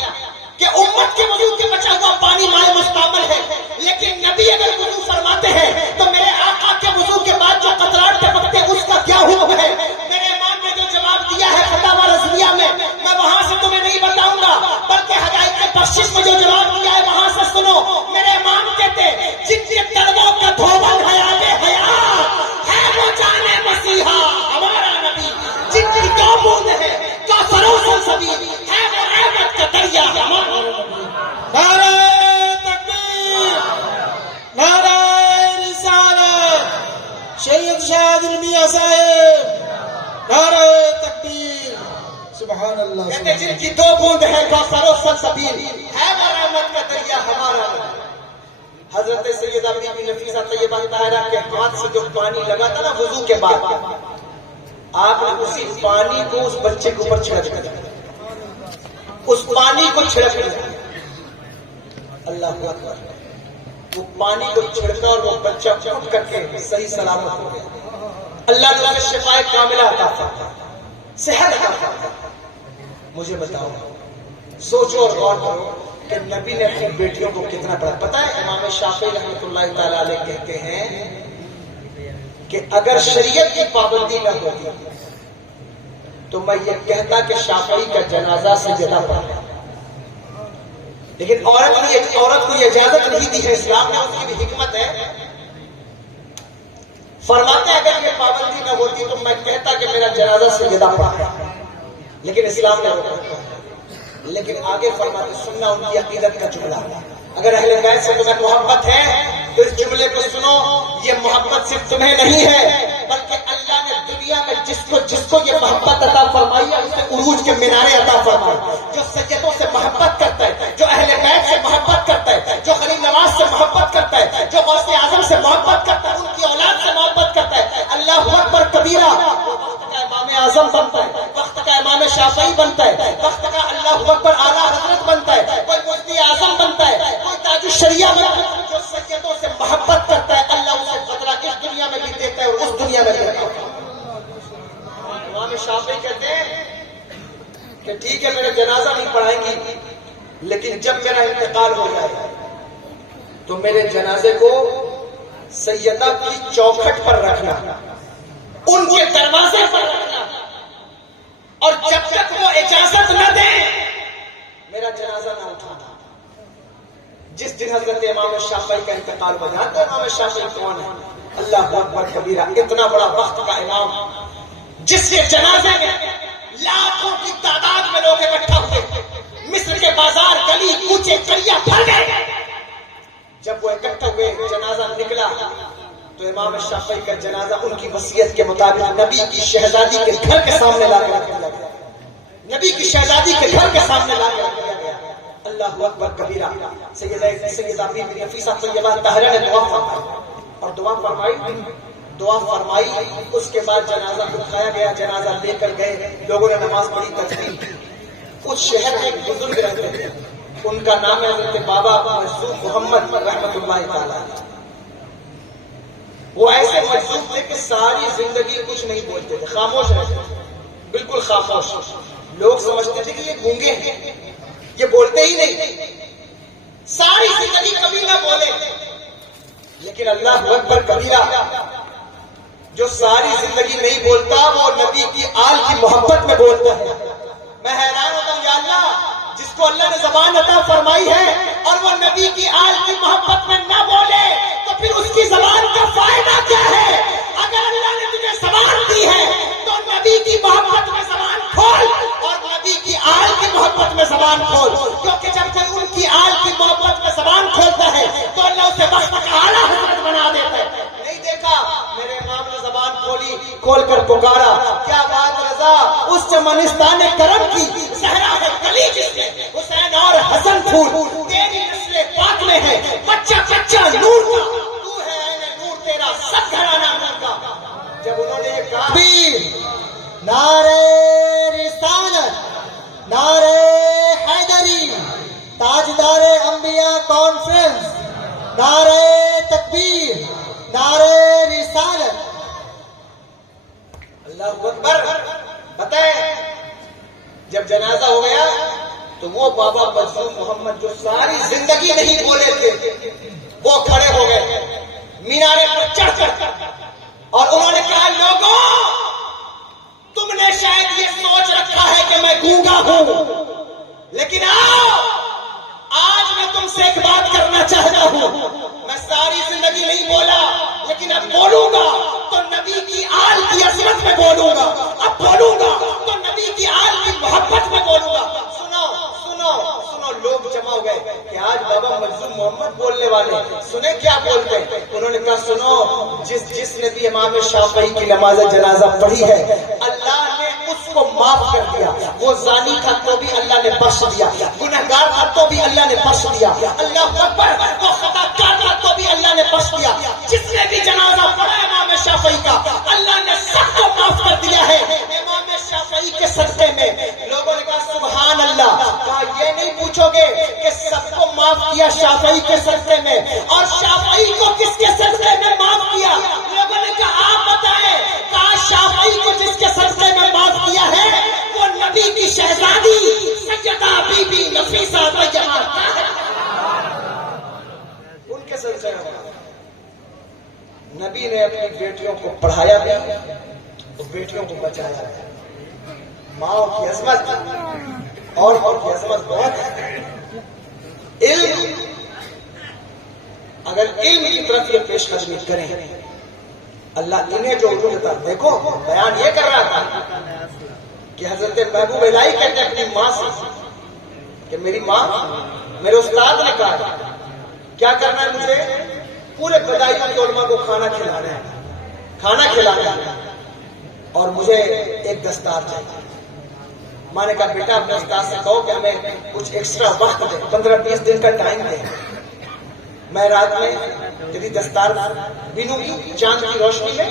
کہ امت کے وضو کے بچا ہوا پانی مائع مستعمل ہے، لیکن نبی اگر وضو فرماتے ہیں تو میرے آقا کے وضو کے بعد جو قطرات ٹپکتے ہیں اس کا کیا حکم ہے؟ میرے امام نے جو جواب دیا ہے فتاوی رضویہ میں، میں وہاں سے تمہیں نہیں بتاؤں گا، بلکہ ہدایت بخشش میں جو جواب دیا ہے وہاں سے سنو. میرے امام کہتے جن کے تڑووں کا دھوبن حیات حیات ہے وہ جانے مسیحا ہمارا نبی، جن کی دو بوند ہے کوثر و سلسبیل ہے وہ رحمت کا دریا ہمارا نبی. نعرہ تکبیر، نعرہ رسالت، سید شاہد المیاں صاحب، نعرہ تکبیر، سبحان اللہ. کہتے جن کی دو بوند ہے کوثر و سلسبیل ہے وہ رحمت کا دریا ہمارا نبی. حضرت سیدہ بی بی نفیسہ طیبہ طاہرہ کے ہاتھ سے جو پانی لگا تھا نا وضو کے بعد، آپ نے اسی پانی کو اس بچے کے اوپر چھڑک دیا، اس پانی کو چھڑک دیا. اللہ اکبر. وہ پانی کو چھڑکا اور وہ بچہ اٹھ کر کے صحیح سلامت ہو گیا. اللہ نے اسے شفاء کاملہ عطا فرمایا، صحت عطا فرمایا. مجھے بتاؤ، سوچو اور غور کرو کہ نبی نے اپنی بیٹیوں کو کتنا پڑھا. پتہ ہے امام شافعی رحمۃ اللہ تعالی علیہ کہتے ہیں کہ اگر شریعت کی پابندی نہ ہوتی تو میں یہ کہتا کہ شافعی کا جنازہ سجدہ پڑھا، لیکن عورت کو یہ اجازت نہیں دی ہے اسلام نے، اس کی بھی حکمت ہے. فرماتے ہیں اگر یہ پابندی نہ ہوتی تو میں کہتا کہ میرا جنازہ سجدہ پڑھا، لیکن اسلام نے روکا. لیکن آگے فرماتے سننا ان کی عقیدت کا جملہ، اگر اہل بیت سے تمہیں محبت ہے تو اس جملے کو سنو، یہ محبت صرف تمہیں نہیں ہے بلکہ اللہ نے دنیا میں جس کو یہ محبت عطا فرمائی ہے اسے عروج کے مینارے عطا فرمائے. جو سیدوں سے محبت کرتا ہے، جو اہل بیت سے محبت کرتا ہے، جو خلیل نواز سے محبت کرتا ہے، جو غوث اعظم سے محبت کرتا ہے، ان کی اولاد سے محبت کرتا ہے، اللہ اکبر کبیرہ، وقت کا امام اعظم بنتا ہے، وقت کا امام شافعی بنتا ہے، وقت کا اللہ اکبر اعلیٰ حضرت بنتا ہے، کوئی مفتی اعظم بنتا ہے، کوئی تاج الشریعہ بنتا ہے. جو سیدوں سے محبت کرتا ہے اللہ اسے بدلہ اس دنیا میں بھی دیتا ہے اور اس دنیا میں بھی دیتا ہے. امام شافعی کہتے ہیں کہ ٹھیک ہے میرا جنازہ نہیں پڑھائیں گی، لیکن جب میرا انتقال ہو جائے تو میرے جنازے کو سیدہ کی چوکھٹ پر رکھنا، ان کے دروازے پر رکھنا، اور جب تک وہ اجازت نہ دیں میرا جنازہ نہ اٹھانا. جس دن حضرت امام شافعی کا انتقال ہو جاتا ہے، امام شافعی کون ہے؟ اللہ اکبر کبیرہ، اتنا بڑا وقت کا امام جس کے جنازے میں لاکھوں کی تعداد میں لوگ اکٹھا ہوئے، مصر کے بازار گلی کوچے گلیاں بھر گئے. جب وہ اکٹھا ہوئے جنازہ نکلا تو امام شافعی کا جنازہ ان کی وصیت کے مطابق نبی کی شہزادی کے گھر کے سامنے لا کے رکھ دیا گیا. نبی کی شہزادی کے گھر کے سامنے لا کے رکھ دیا گیا. اللہ اکبر کبیرہ. سیدہ بی بی نفیسہ طیبہ طاہرہ نے دعا فرمائی. اس کے بعد جنازہ اٹھایا گیا، جنازہ لے کر گئے، لوگوں نے نماز پڑھی، تکبیر. اس شہر میں ایک بزرگ رہتے تھے، ان کا نام ہے حضرت بابا مرزوق محمد رحمت اللہ تعالی. وہ ایسے مجذوب تھے کہ ساری زندگی کچھ نہیں بولتے تھے، خاموش رہتے تھے، بالکل خاموش. لوگ سمجھتے تھے کہ یہ گونگے ہیں، یہ بولتے ہی نہیں، ساری زندگی کبھی نہ بولے. لیکن اللہ اکبر کبیرہ، جو ساری زندگی نہیں بولتا وہ نبی کی آل کی محبت میں بولتا ہے. میں حیران ہوتا ہوں، یا اللہ، جس کو اللہ نے زبان عطا فرمائی ہے اور وہ نبی کی آل کی محبت میں نہ بولے تو پھر اس کی زبان کا فائدہ کیا ہے؟ اگر اللہ نے تجھے زبان دی ہے تو نبی کی محبت میں زبان کھول اور نبی کی آل کی محبت میں زبان کھول. کیونکہ جب کوئی ان کی آل کی محبت میں زبان کھولتا ہے تو اللہ اسے وقت کا اعلیٰ حضرت بنا دیتا ہے. نہیں دیکھا میرے امام نے زبان کھول کر پکارا، کیا بات رضا، اس چمنستان نے کرم کی، زہرا ہے کلی جس میں، حسین اور حسن پھول، تیری نسل پاک میں ہے بچہ بچہ نور کا، تو ہے عین نور تیرا سب گھرانہ نور کا. جب انہوں نے یہ کہا نعرہ رسالت، نعرہ حیدری، تاجدار انبیاء کانفرنس، نعرہ تکبیر، نعرہ رسالت. اللہ اکبر. بتائیں جب جنازہ ہو گیا تو وہ بابا مرزوق محمد جو ساری زندگی نہیں بولے تھے وہ کھڑے ہو گئے مینارے پر چڑھ کر، اور انہوں نے کہا، لوگوں تم نے شاید یہ سوچ رکھا ہے کہ میں گونگا ہوں، لیکن آج میں تم سے ایک بات کرنا چاہتا ہوں. میں ساری زندگی نہیں بولا لیکن اب بولوں گا تو نبی کی آل کی عظمت میں بولوں گا، اب بولوں گا تو نبی کی آل کی محبت میں بولوں گا. سنو سنو سنو، لوگ جمع ہو گئے کہ آج بابا مرزوق محمد بولنے والے، سنیں کیا بولتے ہیں. انہوں نے کہا، سنو، جس نے بھی امام شافعی کی نماز جنازہ پڑھی ہے اللہ نے اس کو معاف کر دیا. وہ زانی تھا تو بھی اللہ نے بخش دیا، گنہگار تھا تو بھی اللہ نے بخش دیا. اللہ اکبر. وہ خطا کار تھا تو بھی اللہ نے بخش دیا. جس نے بھی جنازہ پڑھا امام شافعی کا اللہ نے سب کو معاف کر دیا ہے امام شافعی کے صدقے میں. لوگوں نے کہا سبحان اللہ. کہا یہ نہیں پوچھو گے کہ سب کو معاف کیا شافعی کے صدقے میں، اور شافعی کو کس کے صدقے میں معاف کیا؟ لوگوں نے کہا آپ بتائیں. کہا شافعی کو جس کے صدقے میں معاف کیا ہے وہ نبی کی شہزادی سیدہ بی بی نفیسہ طیبہ ان کے صدقے میں. نبی نے اپنی بیٹیوں کو پڑھایا بھی اور بیٹیوں کو بچایا. ماں کی عظمت اور کی عظمت بہت ہے. علم، اگر علم کی طرف یہ پیش قدمی کریں اللہ انہیں جو علم دیتا. دیکھو بیان یہ کر رہا تھا کہ حضرت محبوب الہی کہتے ہیں اپنی ماں سے کہ میری ماں، میرے استاد نے کہا کیا کرنا ہے مجھے، پورے بدائیوں کے علماء کو کھانا کھلانا ہے اور مجھے ایک دستار چاہیے. ماں نے کہا بیٹا اپنے استاد سے کہو کہ ہمیں کچھ ایکسٹرا وقت دے, 15-20 دن کا ٹائم دے. میں رات میں تیری دستار بینوں گی چاند کی روشنی میں,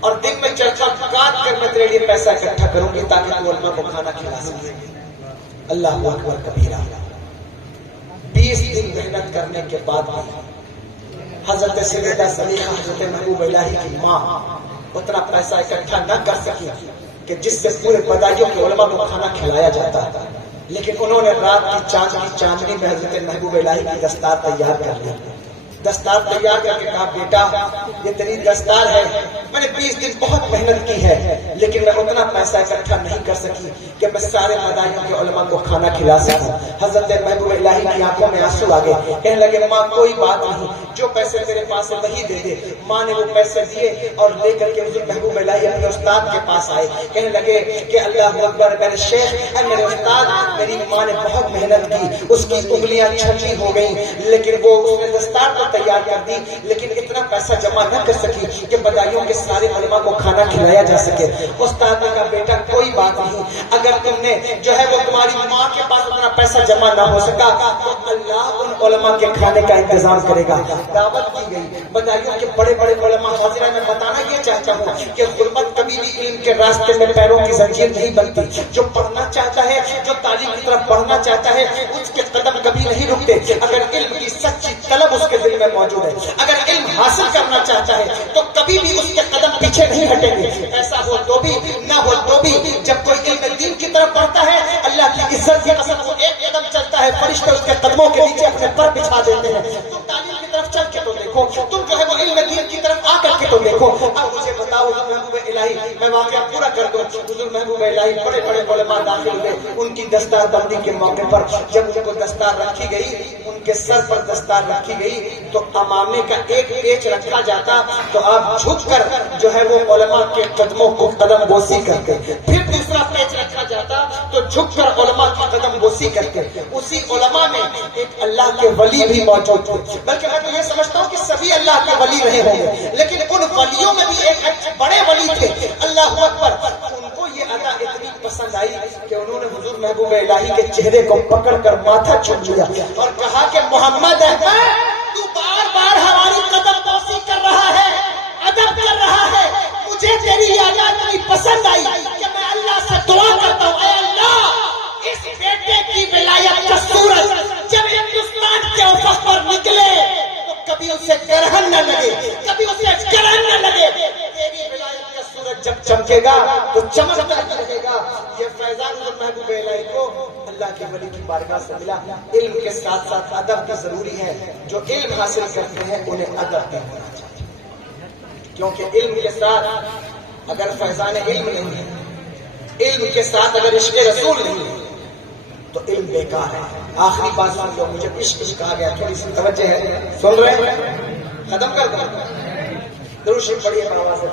اور دن میں چرخا کاٹ کر میں تیرے لیے پیسہ اکٹھا کروں گی تاکہ تو علماء کو کھانا کھلا سکے. اللہ اکبر کبیرہ. 20 دن محنت کرنے کے بعد حضرت سیدہ زلیخا حضرت محبوب الہی کی ماں اتنا پیسہ اکٹھا نہ کر سکی کہ جس سے پورے بدائیوں کے علماء کو کھانا کھلایا جاتا, لیکن انہوں نے رات کی چاندنی میں حضرت محبوب الہی کی دستار تیار کر لی. دستار تیار کر کے کہا بیٹا یہ تیری دستار ہے, میں نے 20 دن بہت محنت کی ہے لیکن میں اتنا پیسہ اکٹھا نہیں کر سکی کہ میں سارے مدائیوں کے علماء کو کھانا کھلا سکوں. حضرت محبوب الہی کی آنکھوں میں آنسو آ گئے, کہنے لگے ماں کوئی بات نہیں, جو پیسے تیرے پاس ہے وہی دے دے. ماں نے وہ پیسے دیے اور لے کر کے حضرت محبوب الہی اپنے استاد کے پاس آئے, کہنے لگے کہ اللہ اکبر میرے شیخ اے میرے استاد, میری ماں نے بہت محنت کی, اس کی انگلیاں چھلی ہو گئیں لیکن وہ اس نے دستار کو تیار کر دی, لیکن اتنا پیسہ جمع نہ کر سکی کہ بدائیوں کے سارے علماء کو کھانا کھلایا جا سکے. استاد نے کہا بیٹا کوئی بات نہیں, اگر تم نے جو ہے وہ تمہاری ماں کے پاس اتنا پیسہ جمع نہ ہو سکا تو اللہ ان علماء کے کھانے کا انتظام کرے گا. دعوت کی گئی بدائیوں کے بڑے بڑے علماء حاضرہ. میں بتانا یہ چاہتا ہوں کہ غربت کبھی بھی علم کے راستے میں پیروں کی زنجیر نہیں بنتی. جو پڑھنا چاہتا ہے, جو تعلیم کی طرف بڑھنا چاہتا ہے, اس کے قدم کبھی نہیں رکتے اگر علم کی سچی طلب اس کے دل میں موجود ہے. اگر علم حاصل کرنا چاہتا ہے تو کبھی بھی اس کے قدم پیچھے نہیں ہٹیں گے. ایسا ہو تو بھی نہ ہو تو بھی جب کوئی علم دین کی طرف بڑھتا ہے اللہ کی عزت کی قسم وہ ایک قدم چلتا ہے, فرشتے اس کے قدموں کے نیچے اپنے پر بچھا دیتے ہیں. تم تعلیم کی طرف چل کے تو دیکھو, تم جو ہے وہ علم دین کی طرف آ کر کے تو دیکھو. اب مجھے بتاؤ حضور محبوب الہی, میں واقعہ پورا کر دوں. حضور محبوب الہی بڑے بڑے علماء داخل ہوئے. ان کی دستار بندی کے موقع پر جب ان کو دستار رکھی گئی, ان کے سر پر دستار رکھی گئی تو امامے کا ایک پیچ رکھا جاتا تو آپ جھک کر جو ہے وہ علماء کے قدموں کو قدم بوسی کرتے. پھر دوسرا پیچ رکھا جاتا تو جھک کر علماء کی قدم بوسی کرتے. اسی علماء میں ایک اللہ کے ولی بھی موجود تھے, بلکہ میں تو یہ سمجھتا ہوں کہ سبھی اللہ کے ولی رہے ہوں گے, لیکن ان ولیوں میں بھی ایک بڑے ولی تھے. اللہ اکبر. ان کو یہ ادا اتنی پسند آئی کہ انہوں نے حضور محبوب الہی کے چہرے کو پکڑ کر ماتھا چوم لیا اور کہا کہ محمد احمد تو بار بار ہماری قدم بوسی کر رہا ہے, ادب کر رہا ہے. مجھے تیری یہ ادا اتنی پسند آئی کہ میں اللہ سے دعا کرتا ہوں, اے اللہ اس بیٹے کی ولایت کا سورج جب ہندوستان کے افق پر نکلے تو کبھی اسے گرہن نہ لگے, کبھی اسے گرہن نہ لگے. تیری ولایت کا سورج جب چمکے گا تو چمکتا ہی رہے گا. یہ فیضان حضور محبوب الہی کو اللہ کے ولی کی بارگاہ سے ملا. علم کے ساتھ ساتھ ادب بھی ضروری ہے. جو علم حاصل کرتے ہیں انہیں ادب بھی ہونا چاہیے, کیونکہ علم کے ساتھ اگر فیضان علم نہیں ہے, علم کے ساتھ اگر عشق رسول نہیں ہے تو علم بیکار ہے. آخری بات سن لو, مجھے عشق کہا گیا, تھوڑی سی توجہ ہے, سن رہے ہیں, ختم کر دو. درود شریف پڑھیے آواز سے.